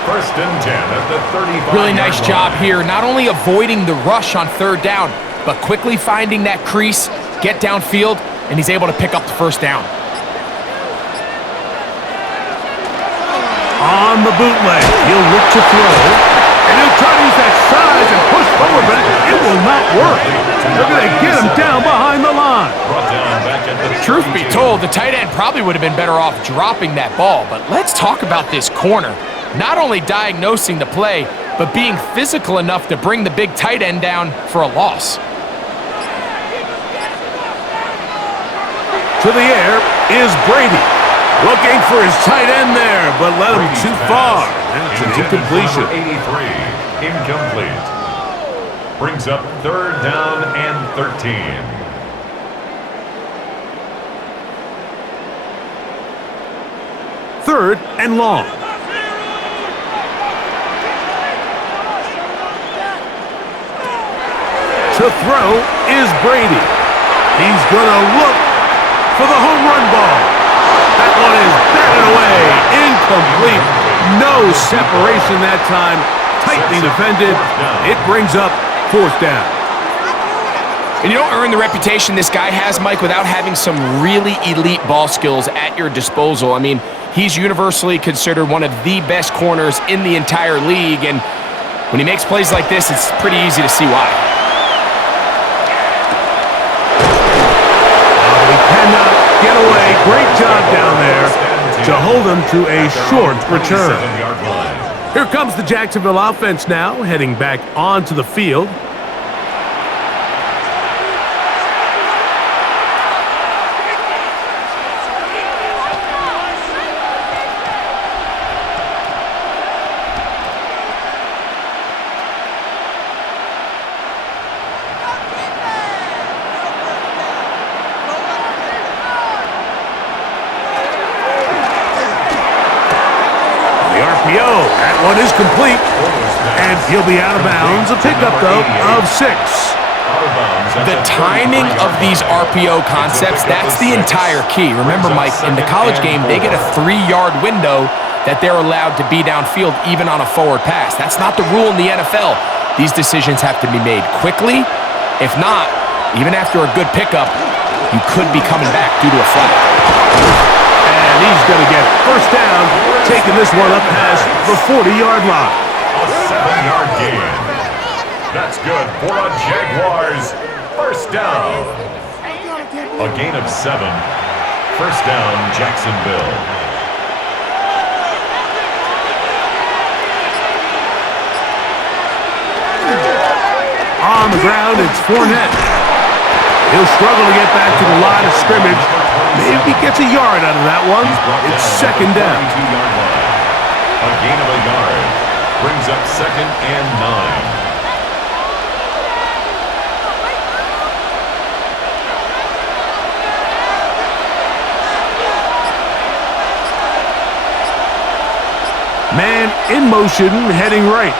1st and 10 at the 35. Really nice job here, not only avoiding the rush on 3rd down, but quickly finding that crease, get downfield, and he's able to pick up the first down. On the bootleg, he'll look to throw, and he'll try to use that size and push forward, but it will not work. They're going to get him down behind the line. Brought down back at the Truth be 32. told, the tight end probably would have been better off dropping that ball, but let's talk about this corner. Not only diagnosing the play, but being physical enough to bring the big tight end down for a loss. To the air is Brady. Looking for his tight end there, but led him too far. That's an incompletion. 83, incomplete. Brings up 3rd down and 13. Third and long. To throw is Brady. He's going to look for the home run ball. That one is batted away. Incomplete. No separation that time. Tightly defended. It brings up 4th down. And you don't earn the reputation this guy has, Mike, without having some really elite ball skills at your disposal. I mean, he's universally considered one of the best corners in the entire league, and when he makes plays like this, it's pretty easy to see why. He cannot get away. Great job down there to hold him to a short return. 27-yard line. Here comes the Jacksonville offense now, heading back onto the field. That one is complete, and he'll be out of bounds. A pickup, though, of 6. The timing of these RPO concepts, that's the entire key. Remember, Mike, in the college game, they get a 3-yard window that they're allowed to be downfield even on a forward pass. That's not the rule in the NFL. These decisions have to be made quickly. If not, even after a good pickup, you could be coming back due to a flag. And he's going to get first down, taking this one up past the 40-yard line. A 7-yard gain. That's good for a Jaguars first down. A gain of 7. First down, Jacksonville. On the ground, it's Fournette. He'll struggle to get back to the line of scrimmage. Maybe he gets a yard out of that one. It's second down. A gain of a yard. Brings up 2nd and 9. Man And in motion, heading right.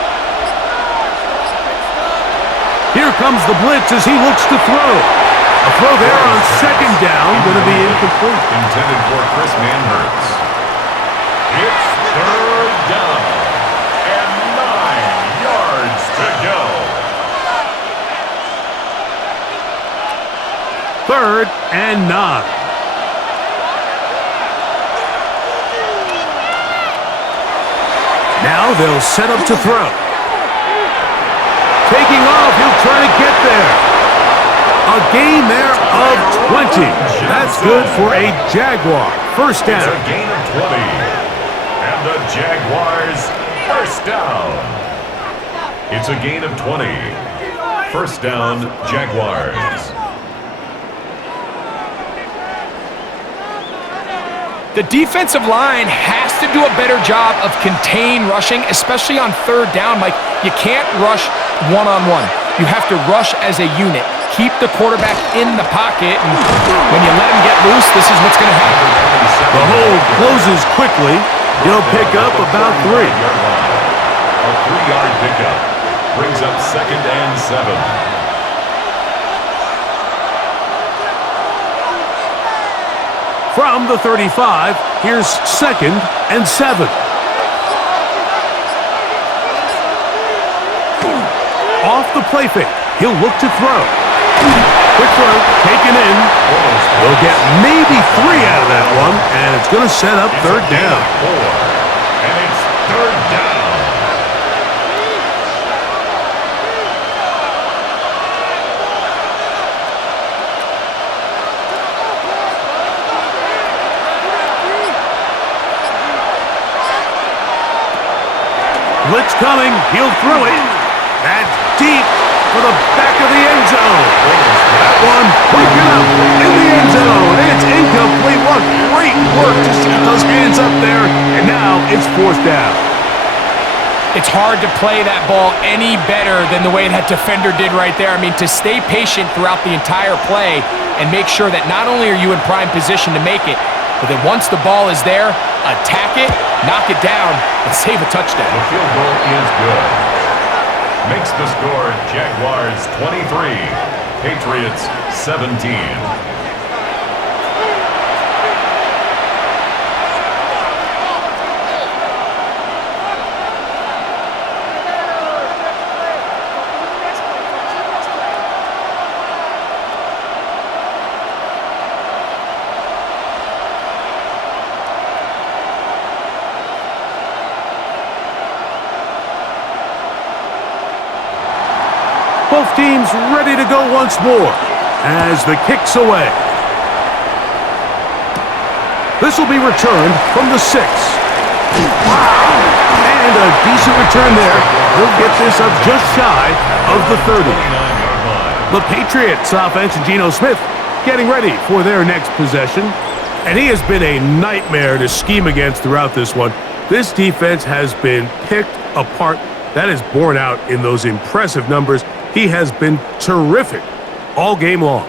Here comes the blitz as he looks to throw. A throw there on second down, going to be incomplete. Intended for Chris Manhurts. It's third down and 9 yards to go. Third and 9. Now they'll set up to throw. Taking off, he'll try to get there. A gain there of 20. That's good for a Jaguar. First down. It's a gain of 20. And the Jaguars first down. It's a gain of 20. First down, Jaguars. The defensive line has to do a better job of contain rushing, especially on third down. Mike, you can't rush one-on-one. You have to rush as a unit. Keep the quarterback in the pocket, and when you let him get loose, this is what's going to happen. The hold closes quickly. He'll pick up about 3. A 3-yard pickup brings up second and 7. From the 35, here's second and 7. Off the play fake, he'll look to throw. Quick throw, taken in. They'll get maybe 3 out of that one, and it's going to set up third down. 4, and it's third down. Blitz coming, he'll throw it. That's deep for the back of the end zone. That one broken up in the end zone, and it's incomplete. What great work to get those hands up there, and now it's fourth down. It's hard to play that ball any better than the way that defender did right there. I mean, to stay patient throughout the entire play and make sure that not only are you in prime position to make it, but then once the ball is there, attack it, knock it down, and save a touchdown. The field goal is good. Makes the score Jaguars 23, Patriots 17. Both teams ready to go once more as the kick's away. This will be returned from the 6. Wow! And a decent return there. He'll get this up just shy of the 30. The Patriots offense and Geno Smith getting ready for their next possession. And he has been a nightmare to scheme against throughout this one. This defense has been picked apart. That is borne out in those impressive numbers. He has been terrific all game long. On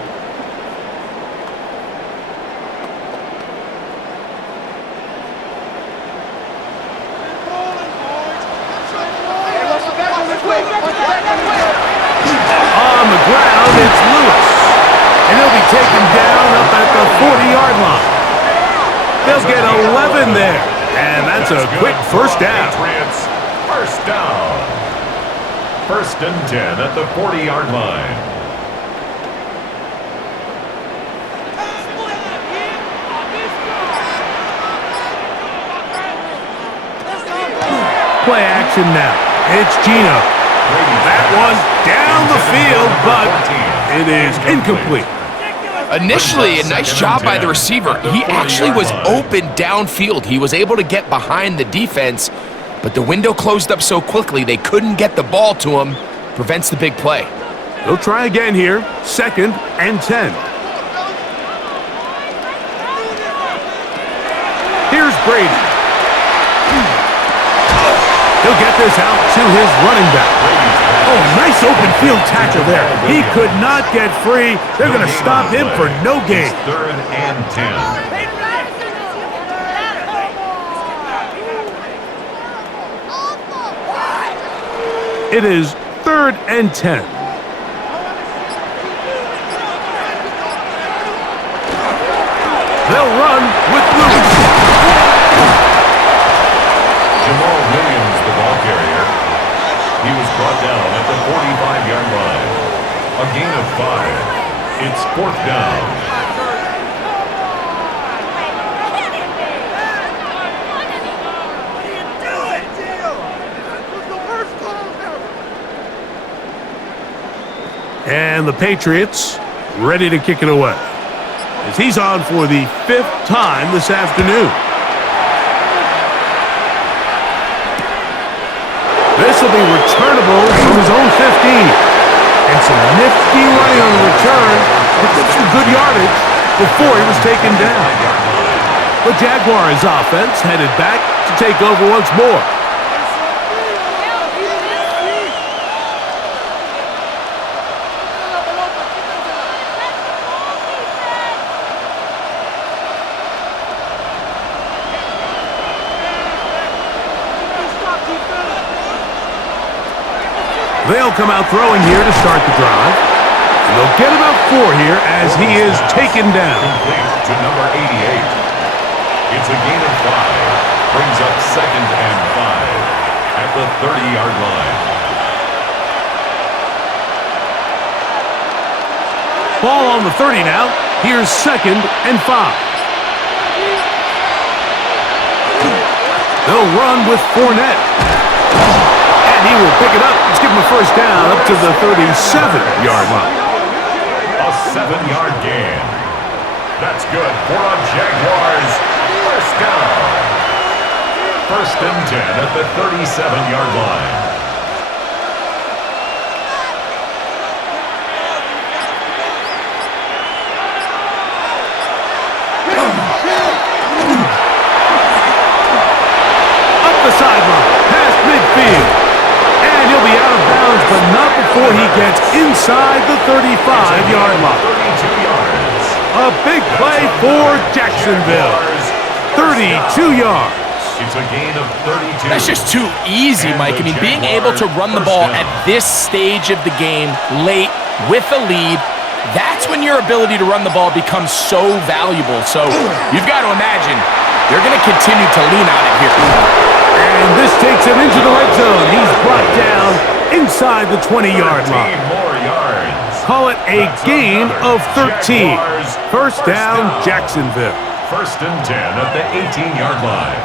the ground, it's Lewis. And he'll be taken down up at the 40-yard line. They'll get 11 there. And that's a quick first down. Patriots, first down. First and 10 at the 40-yard line. Play action now. It's Geno. That one down the field, but it is incomplete. Initially, a nice job by the receiver. He actually was open downfield. He was able to get behind the defense, but the window closed up so quickly they couldn't get the ball to him. Prevents the big play. He'll try again here. Second and 10. Here's Brady. He'll get this out to his running back. Oh, nice open field tackle there. He could not get free. They're going to stop him for no gain. Third and 10. It is 3rd and 10. They'll run with Lewis. Jamal Williams, the ball carrier. He was brought down at the 45-yard line. A gain of 5. It's 4th down. And the Patriots ready to kick it away, as he's on for the 5th time this afternoon. This will be returnable from his own 15. And some nifty running on the return to get some good yardage before he was taken down. The Jaguars offense headed back to take over once more. They'll come out throwing here to start the drive. And they'll get about 4 here as he is taken down. Complete to number 88. It's a gain of 5. Brings up 2nd and 5 at the 30-yard line. Ball on the 30 now. Here's 2nd and 5. They'll run with Fournette. And he will pick it up. Let's give him a 1st down up to the 37-yard line. A 7-yard gain. That's good for a Jaguars 1st down. 1st and 10 at the 37-yard line. Up the sideline, past midfield. And he'll be out of bounds, but not before he gets inside the 35-yard line. 32 yards. A big play for Jacksonville. 32 yards. It's a gain of 32. That's just too easy, Mike. I mean, being able to run the ball at this stage of the game, late, with a lead, that's when your ability to run the ball becomes so valuable. So you've got to imagine they're going to continue to lean on it here. And this takes him into the red zone. He's brought down inside the 20-yard line. 13 more yards. Call it a gain of 13. 1st down, Jacksonville. 1st and 10 at the 18-yard line.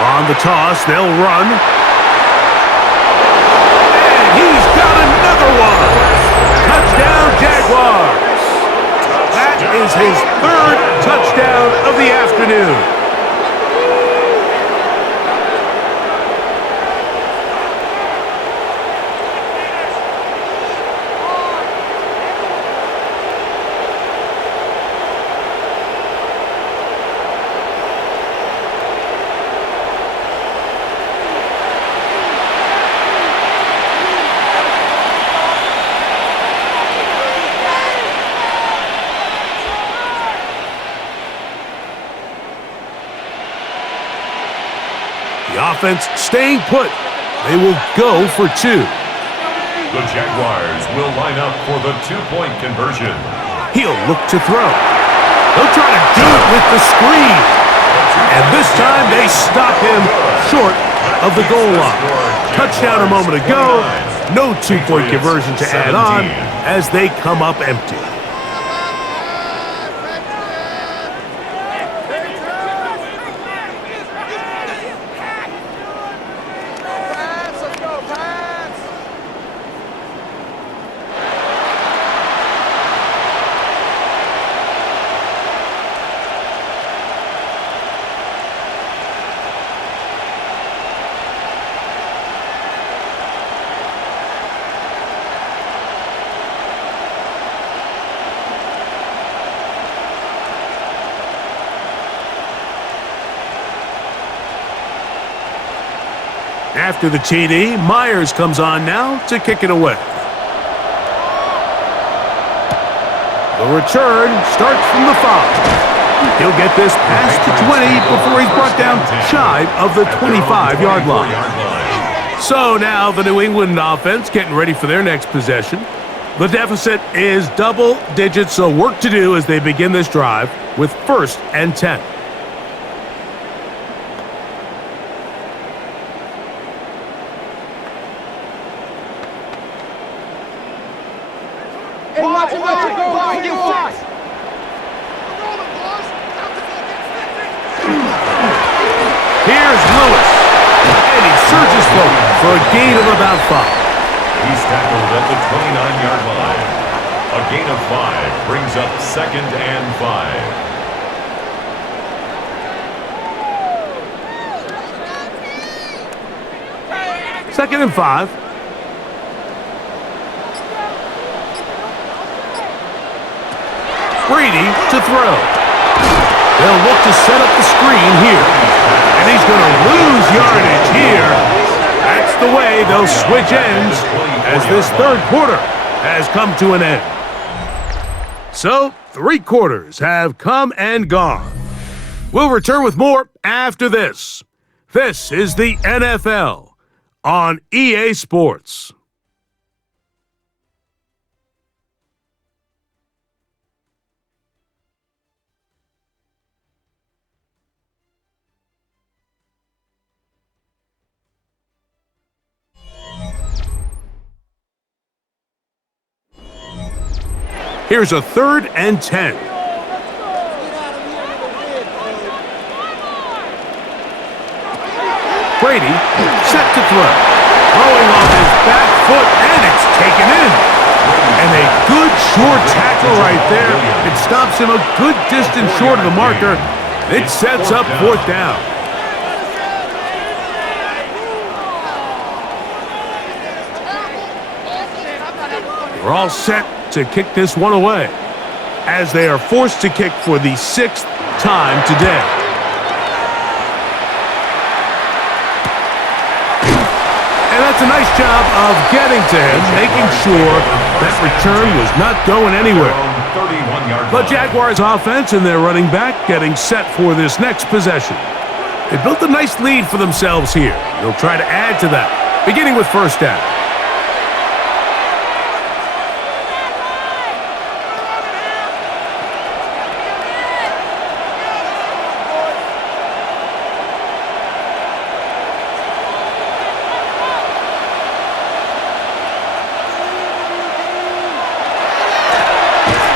On the toss, they'll run. Touchdown, Jaguars. That is his 3rd touchdown of the afternoon. The offense staying put. They will go for 2. The Jaguars will line up for the 2-point conversion. He'll look to throw. They'll try to do it with the screen. And this time they stop him short of the goal line. Touchdown a moment ago. No 2-point conversion to add on as they come up empty. After the TD, Myers comes on now to kick it away. The return starts from the 5. He'll get this past the 20 before he's brought down shy of the 25-yard line. So now the New England offense getting ready for their next possession. The deficit is double digits, so work to do as they begin this drive with 1st and 10. Here's Lewis, and he surges forward for a gain of about 5. He's tackled at the 29-yard line. A gain of 5 brings up 2nd and 5. 2nd and 5. Brady to throw. They'll look to set up the screen here. And he's going to lose yardage here. That's the way they'll switch ends as this 3rd quarter has come to an end. So, 3 quarters have come and gone. We'll return with more after this. This is the NFL on EA Sports. Here's a 3rd and 10. Brady set to throw. Throwing off his back foot, and it's taken in. And a good short tackle right there. It stops him a good distance short of the marker. It sets up 4th down. We're all set to kick this one away as they are forced to kick for the 6th time today. And that's a nice job of getting to him, making sure that return was not going anywhere. The Jaguars offense and their running back getting set for this next possession. They built a nice lead for themselves here. They'll try to add to that, beginning with 1st down.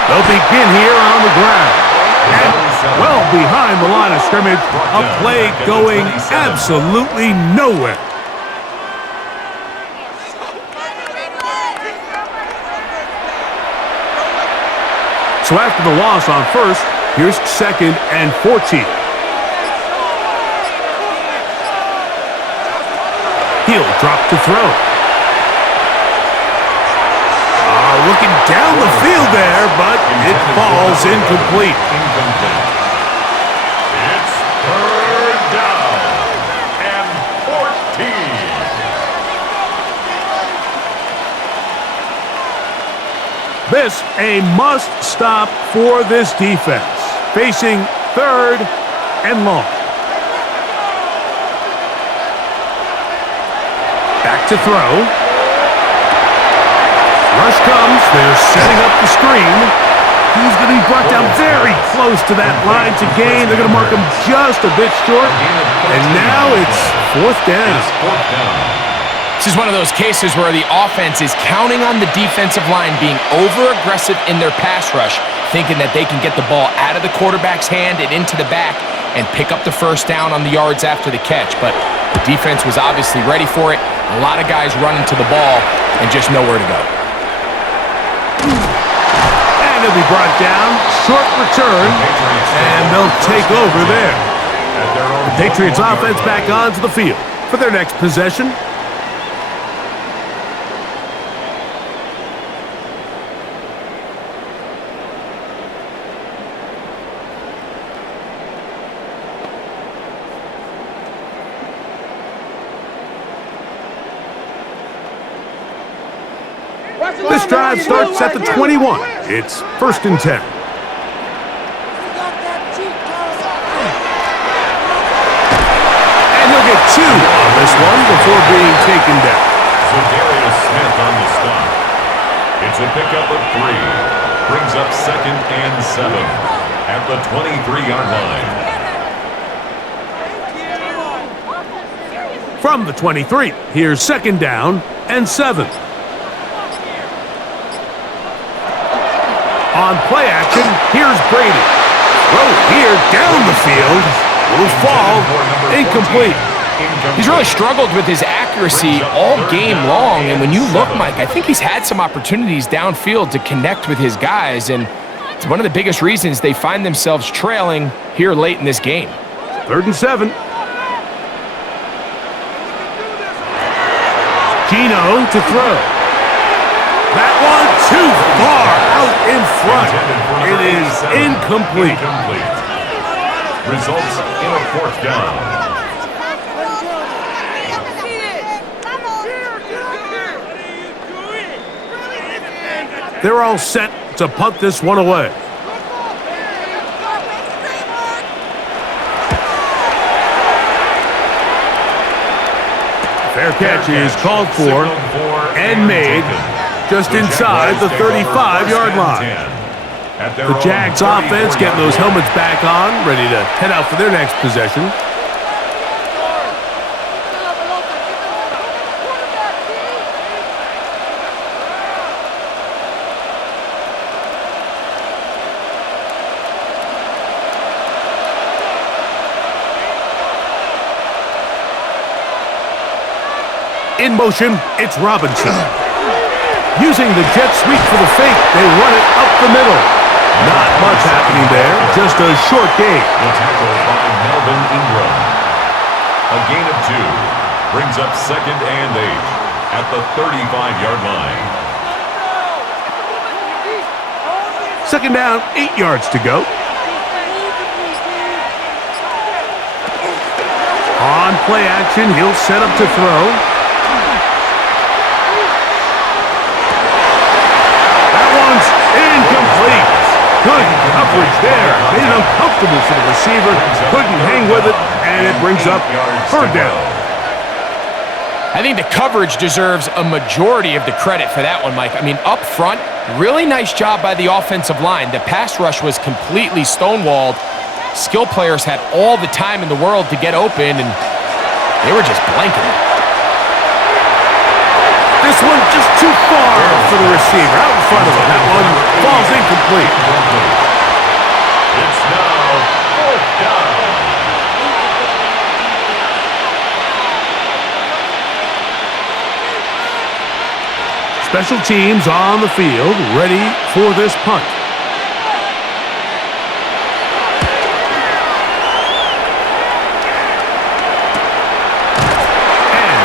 They'll begin here on the ground. And well behind the line of scrimmage, a play going absolutely nowhere. So after the loss on 1st, here's 2nd and 14. He'll drop to throw. Looking down the field there, but it falls incomplete. It's 3rd down and 14. This a must-stop for this defense, facing 3rd and long. Back to throw. Rush comes. They're setting up the screen. He's going to be brought down very close to that line to gain. They're going to mark him just a bit short. And now it's 4th down. This is one of those cases where the offense is counting on the defensive line being over-aggressive in their pass rush, thinking that they can get the ball out of the quarterback's hand and into the back and pick up the 1st down on the yards after the catch. But the defense was obviously ready for it. A lot of guys running to the ball and just nowhere to go. And he'll be brought down. Short return. And they'll take over there. The Patriots offense back onto the field for their next possession. This drive starts at the 21. It's 1st and 10. And he'll get 2 on this one before being taken down. So Darius Smith on the stop. It's a pickup of 3. Brings up 2nd and 7 at the 23-yard line. From the 23, here's 2nd down and 7. On play action, here's Brady. Throw here down the field. Will fall. Incomplete. He's really struggled with his accuracy all game long, and when you look, Mike, I think he's had some opportunities downfield to connect with his guys, and it's one of the biggest reasons they find themselves trailing here late in this game. 3rd and 7. Gino to throw. That one too far out in front. It is incomplete. Results in a 4th down. They're all set to punt this one away. Fair catch is called for and made just inside the 35-yard line. The Jags offense getting those helmets back on, ready to head out for their next possession. In motion, it's Robinson. Using the jet sweep for the fake, they run it up the middle. Not much happening there, just a short gain. The tackle by Melvin Ingram. A gain of 2. Brings up 2nd and 8 at the 35-yard line. 2nd down, 8 yards to go. On play action, he'll set up to throw. Incomplete. Good coverage there. Made it uncomfortable for the receiver. Couldn't hang with it, and it brings up 3rd down. I think the coverage deserves a majority of the credit for that one, Mike. I mean, up front, really nice job by the offensive line. The pass rush was completely stonewalled. Skill players had all the time in the world to get open, and they were just blanking. This one just too far for the receiver. Out in front of him. That one falls incomplete. It's now 4th down. Special teams on the field, ready for this punt.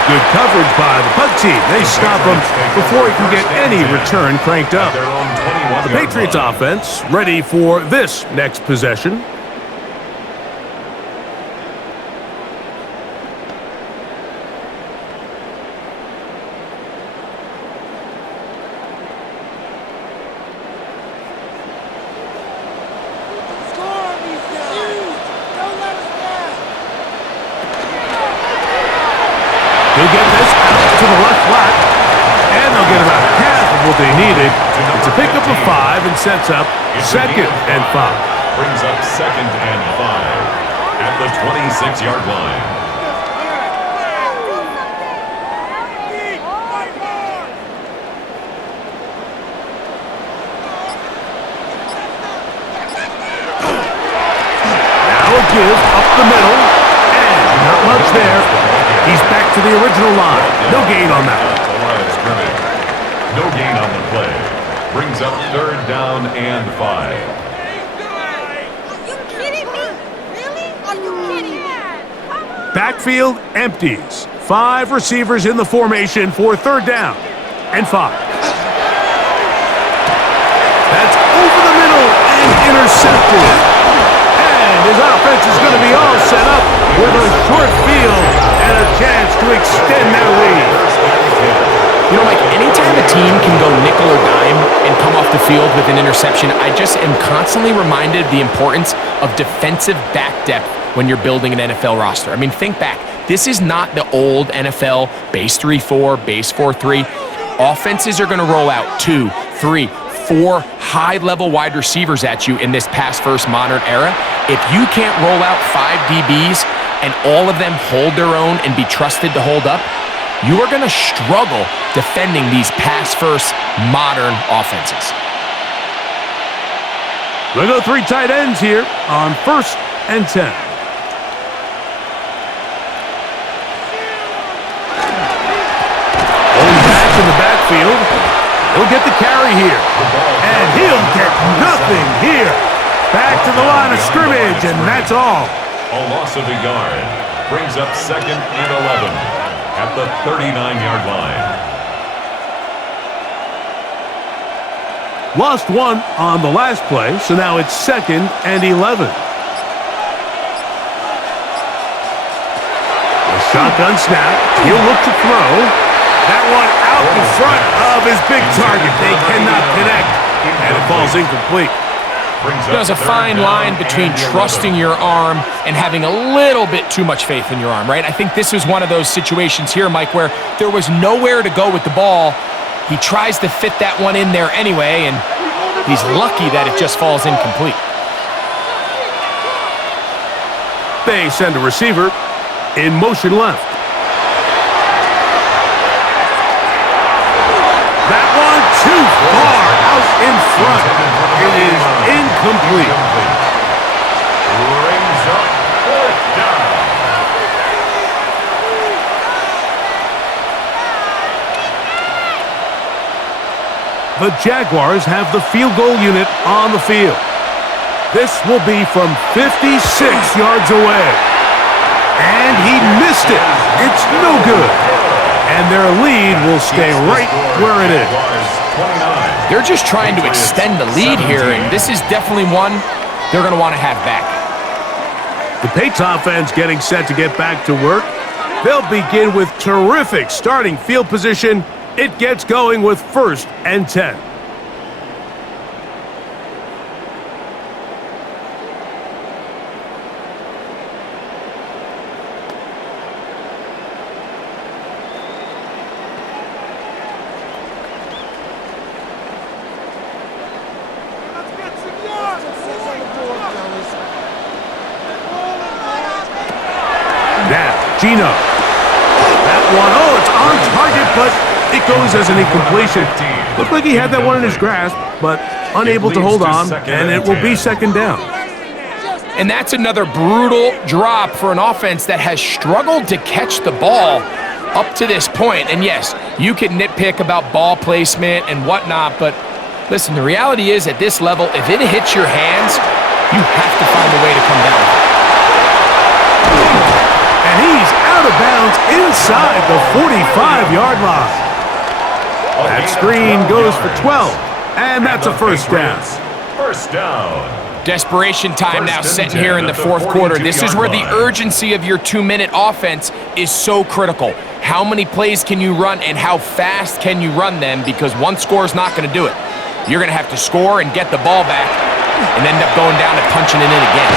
Good coverage by the punt team. They stop him before he can get any return cranked up. The Patriots offense ready for this next possession. They'll get this out to the left flat, and they'll get about half of what they needed. It's a pickup of 5 and sets up 2nd and 5. Brings up 2nd and 5 at the 26-yard line. Now a give up the middle, and not much there. He's back to the original line. No gain on that one. No gain on the play. Brings up 3rd down and 5. Are you kidding me? Really? Are you kidding me? Backfield empties. 5 receivers in the formation for 3rd down and 5. That's over the middle and intercepted. And his offense is going to be all set up with a short field and a chance to extend their lead. You know, Mike, anytime a team can go nickel or dime and come off the field with an interception, I just am constantly reminded of the importance of defensive back depth when you're building an NFL roster. I mean, think back. This is not the old NFL base 3-4, base 4-3. Offenses are going to roll out 2, 3, 4 high-level wide receivers at you in this pass-first modern era. If you can't roll out 5 DBs and all of them hold their own and be trusted to hold up, you are going to struggle defending these pass-first modern offenses. We'll go 3 tight ends here on 1st and 10. Going back in the backfield. He'll get the carry here. And he'll get nothing here. Back to the line of scrimmage, and that's all. A loss of a yard. Brings up 2nd and 11 at the 39-yard line. Lost 1 on the last play, so now it's 2nd and 11. The shotgun snap. He'll look to throw. That one out in front of his big target. They cannot connect, and it falls incomplete. There's a fine line between trusting your arm and having a little bit too much faith in your arm, right? I think this is one of those situations here, Mike, where there was nowhere to go with the ball. He tries to fit that one in there anyway, and he's lucky that it just falls incomplete. They send a receiver in motion left. That one too far out in front. It is incomplete. Brings up 4th down. The Jaguars have the field goal unit on the field. This will be from 56 yards away. And he missed it. It's no good. And their lead will stay right where it is. They're just trying to extend the lead here, and this is definitely one they're going to want to have back. The Patriots offense getting set to get back to work. They'll begin with terrific starting field position. It gets going with 1st and 10. Let's get some yards. Now, Gino. That one, oh, it's on target, but it goes as an incompletion. Looked like he had that one in his grasp, but unable to hold on, and it will be 2nd down. And that's another brutal drop for an offense that has struggled to catch the ball up to this point. And yes, you can nitpick about ball placement and whatnot, but listen, the reality is at this level, if it hits your hands, you have to find a way to come down. And he's out of bounds inside the 45-yard line. That screen goes for 12, and that's a 1st down. 1st down. Desperation time now setting here in the 4th quarter. This is where the urgency of your 2-minute offense is so critical. How many plays can you run and how fast can you run them? Because one score is not going to do it. You're going to have to score and get the ball back and end up going down and punching it in again.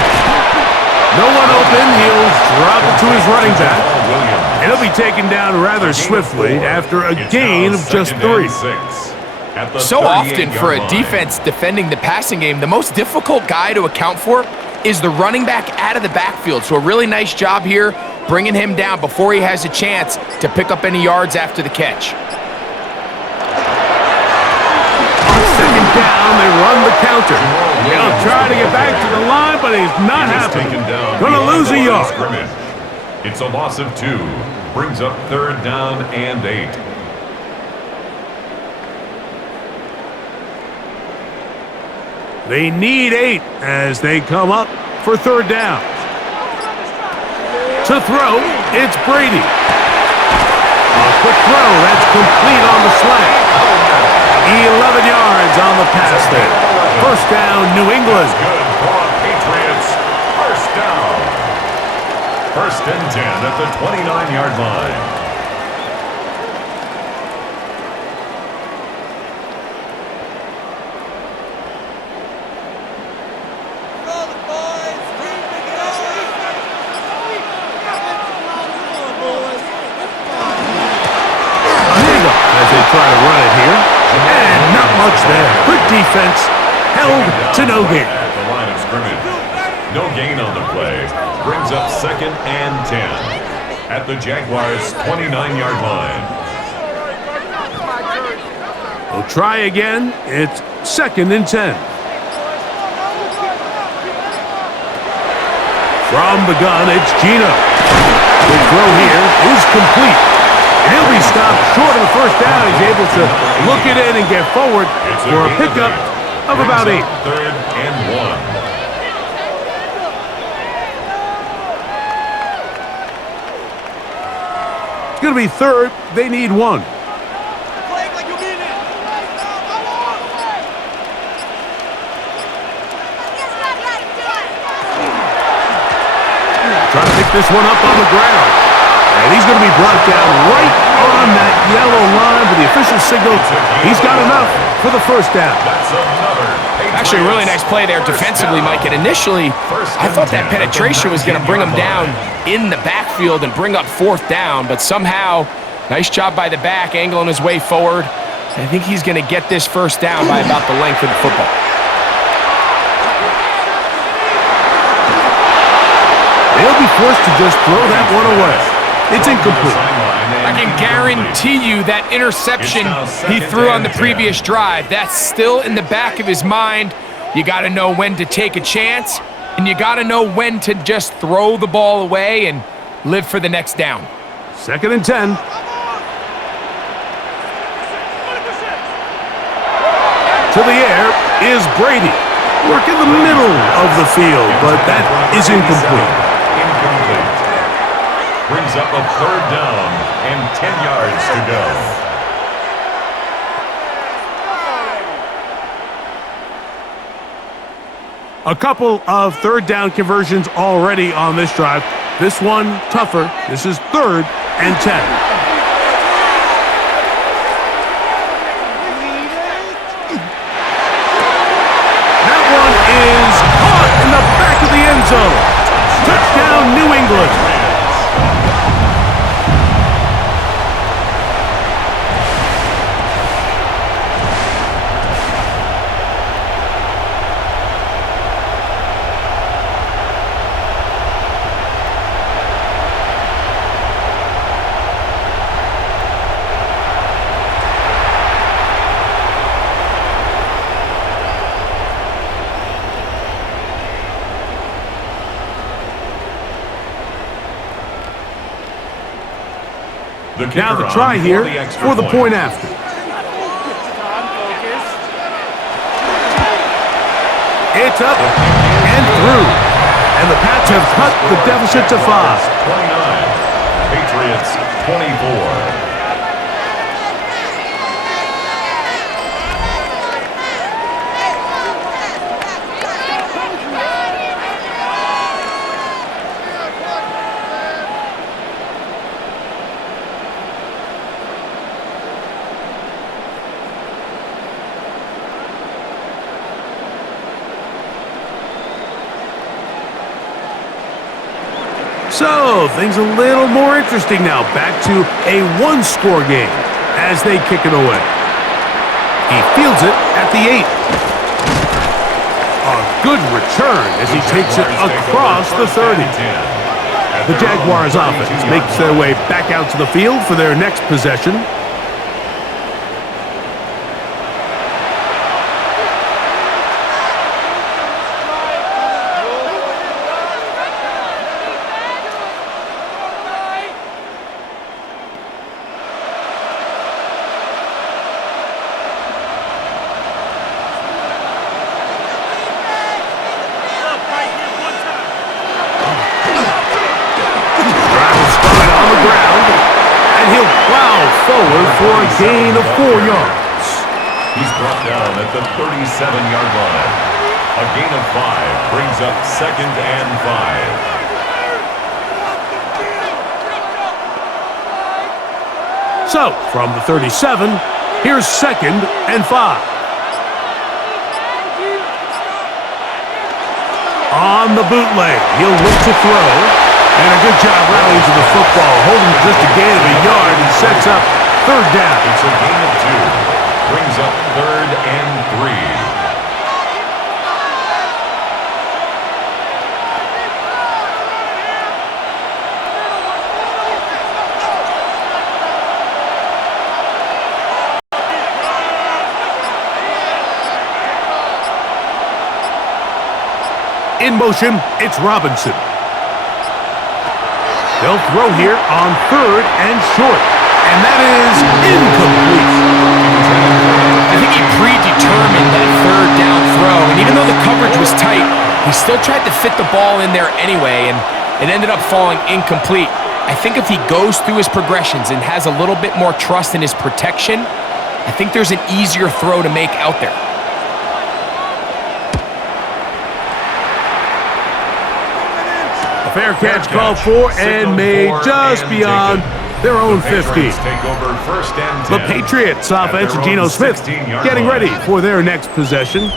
No one open. He'll drop it to his running back. And he'll be taken down rather swiftly after a gain of just 3. So often for a defense defending the passing game, the most difficult guy to account for is the running back out of the backfield. So a really nice job here bringing him down before he has a chance to pick up any yards after the catch. On 2nd down, they run the counter. They'll try to get back to the line, but he's not happy. Gonna lose a yard. It's a loss of 2. Brings up 3rd down and 8. They need 8 as they come up for 3rd down. To throw, it's Brady. A quick throw, that's complete on the slant. 11 yards on the pass there. 1st down, New England. Good for Patriots. 1st down. 1st and 10 at the 29-yard line. try to run it here. And not much there. Good defense. Held to no gain. At the line of scrimmage. No gain on the play. Brings up 2nd and 10. At the Jaguars' 29-yard line. We'll try again. It's 2nd and 10. From the gun, it's Gino. The throw here is complete. He'll be stopped short of the first down. He's able to look it in and get forward for a pickup of about 8. 3rd and 1. It's going to be 3rd. They need 1. Trying to pick this one up on the ground. And he's going to be brought down right on that yellow line, but the official signal he's got enough for the first down. That's another. Actually, a really nice play there defensively, Mike. And initially, I thought that penetration was going to bring him down in the backfield and bring up 4th down, but somehow, nice job by the back, angling his way forward. I think he's going to get this first down by about the length of the football. They'll be forced to just throw that one away. It's incomplete. I can guarantee you that interception he threw on the previous drive, that's still in the back of his mind. You got to know when to take a chance, and you got to know when to just throw the ball away and live for the next down. 2nd and 10. To the air is Brady. Work in the middle of the field, but that is incomplete. Brings up a 3rd down and 10 yards to go. A couple of 3rd down conversions already on this drive. This one tougher. This is 3rd and 10. That one is caught in the back of the end zone. Touchdown, New England. Now the try here for the point after. It's up and through. And the Pats have cut the deficit to 5. 29. Patriots 24. So, things a little more interesting now. Back to a one-score game as they kick it away. He fields it at the 8. A good return as he takes it across the 30. The Jaguars offense makes their way back out to the field for their next possession. Forward for a gain of 4 yards. He's brought down at the 37-yard line. A gain of 5 brings up 2nd and 5. So, from the 37, here's 2nd and 5. On the bootleg, he'll look to throw. And a good job rallying to the football, holding just a gain of a yard and sets up third down. It's a gain of 2. Brings up 3rd and 3. In motion, it's Robinson. They'll throw here on 3rd and short. And that is incomplete. I think he predetermined that 3rd down throw, and even though the coverage was tight, he still tried to fit the ball in there anyway, and it ended up falling incomplete. I think if he goes through his progressions and has a little bit more trust in his protection, I think there's an easier throw to make out there. Fair catch called for and made just beyond their own 50. Take over 1st and 10. The Patriots offense, Geno Smith, getting ready for their next possession.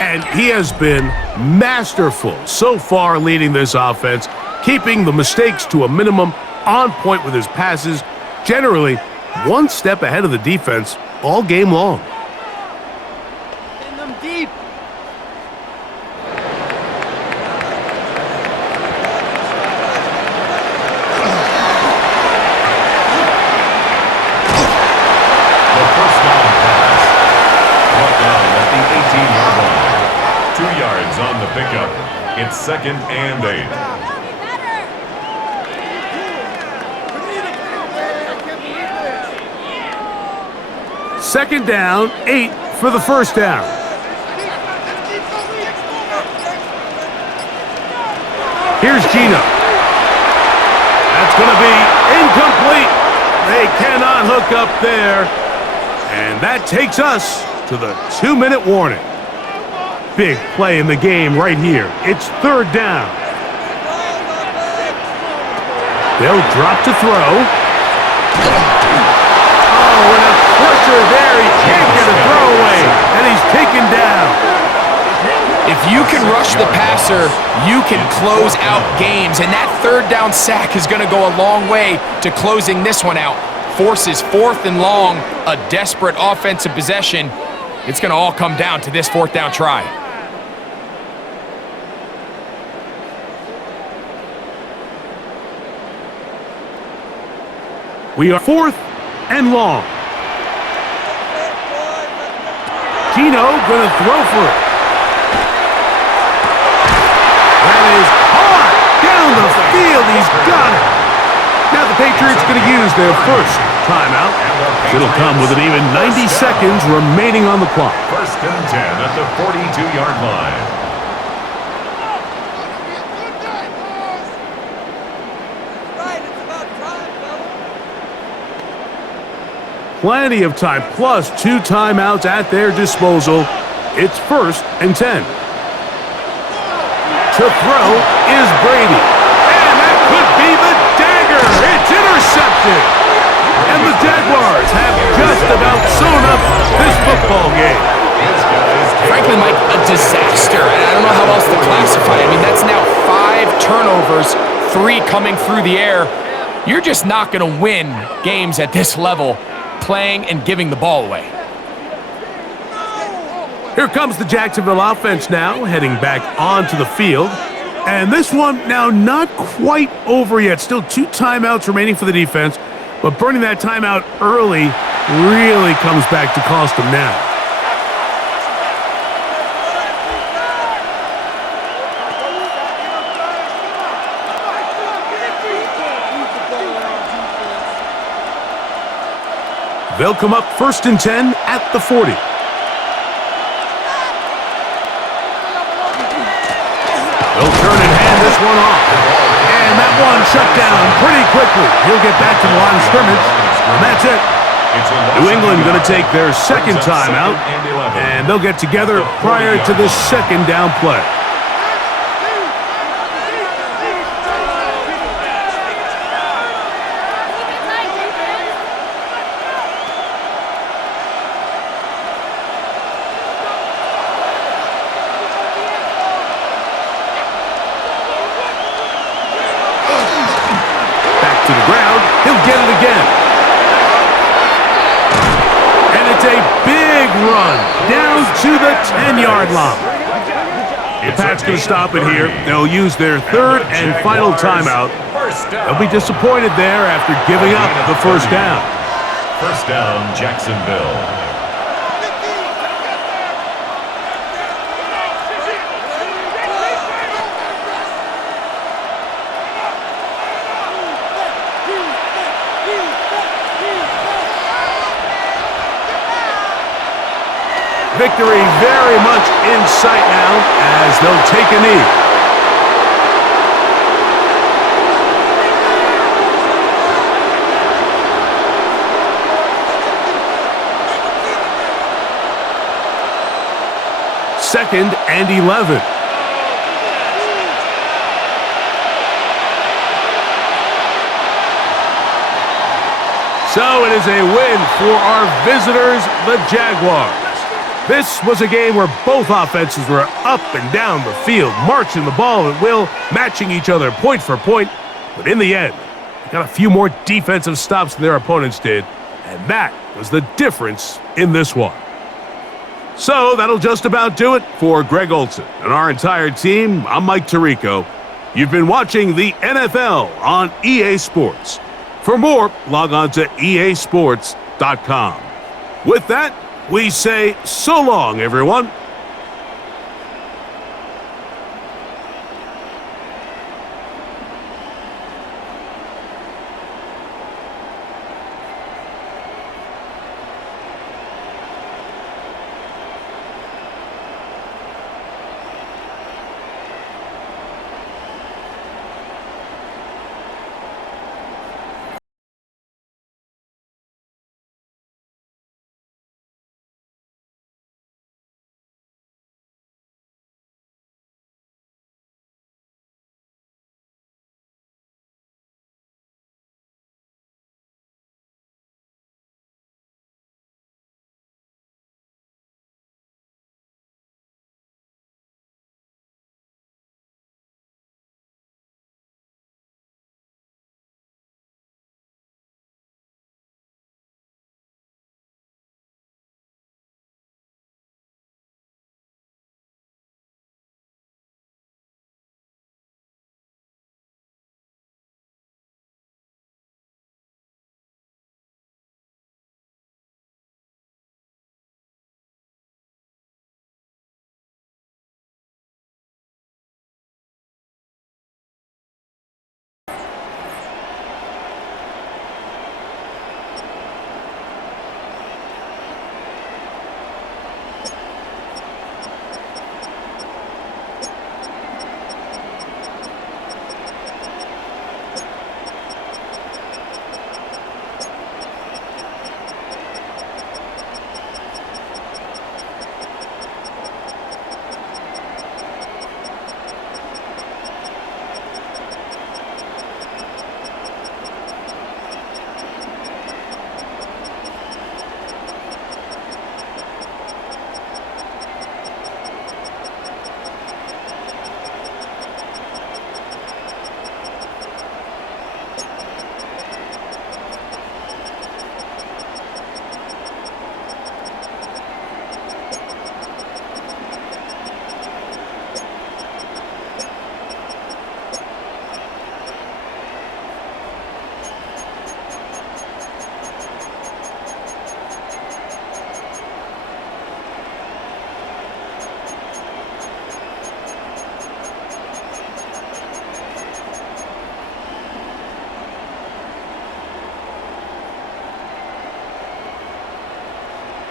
And he has been masterful so far leading this offense, keeping the mistakes to a minimum, on point with his passes, generally one step ahead of the defense all game long. In them deep. On the pickup, it's 2nd and 8. Second down, 8 for the first down. Here's Geno. That's going to be incomplete. They cannot hook up there. And that takes us to the 2-minute warning. Big play in the game right here. It's 3rd down. They'll drop to throw. Oh, and a pressure there. He can't get a throw away, and he's taken down. If you can rush the passer, you can close out games, and that 3rd down sack is going to go a long way to closing this one out. Forces 4th and long, a desperate offensive possession. It's going to all come down to this 4th down try. We are 4th and long. Geno gonna throw for it. That is hard down the field. He's got it. Now the Patriots gonna use their first timeout. It'll come with an even 90 seconds remaining on the clock. 1st and 10 at the 42-yard line. Plenty of time, plus 2 timeouts at their disposal. It's 1st and 10. To throw is Brady. And that could be the dagger. It's intercepted. And the Jaguars have just about sewn up this football game. Frankly, Mike, a disaster. And I don't know how else to classify it. I mean, that's now 5 turnovers, 3 coming through the air. You're just not going to win games at this level, playing and giving the ball away. Here comes the Jacksonville offense now, heading back onto the field. And this one now not quite over yet. Still 2 timeouts remaining for the defense, but burning that timeout early really comes back to cost them now. They'll come up 1st and 10 at the 40. They'll turn and hand this one off. And that one shut down pretty quickly. He'll get back to the line of scrimmage, and that's it. New England going to take their second timeout, and they'll get together prior to the 2nd down play. run down to the 10-yard line. The Pats going to stop it here. They'll use their third and final timeout. They'll be disappointed there after giving up the first down. First down, Jacksonville. Victory very much in sight now as they'll take a knee. Second and 11. So it is a win for our visitors, the Jaguars. This was a game where both offenses were up and down the field, marching the ball at will, matching each other point for point. But in the end, they got a few more defensive stops than their opponents did, and that was the difference in this one. So that'll just about do it for Greg Olson and our entire team. I'm Mike Tirico. You've been watching the NFL on EA Sports. For more, log on to easports.com. With that, we say so long, everyone.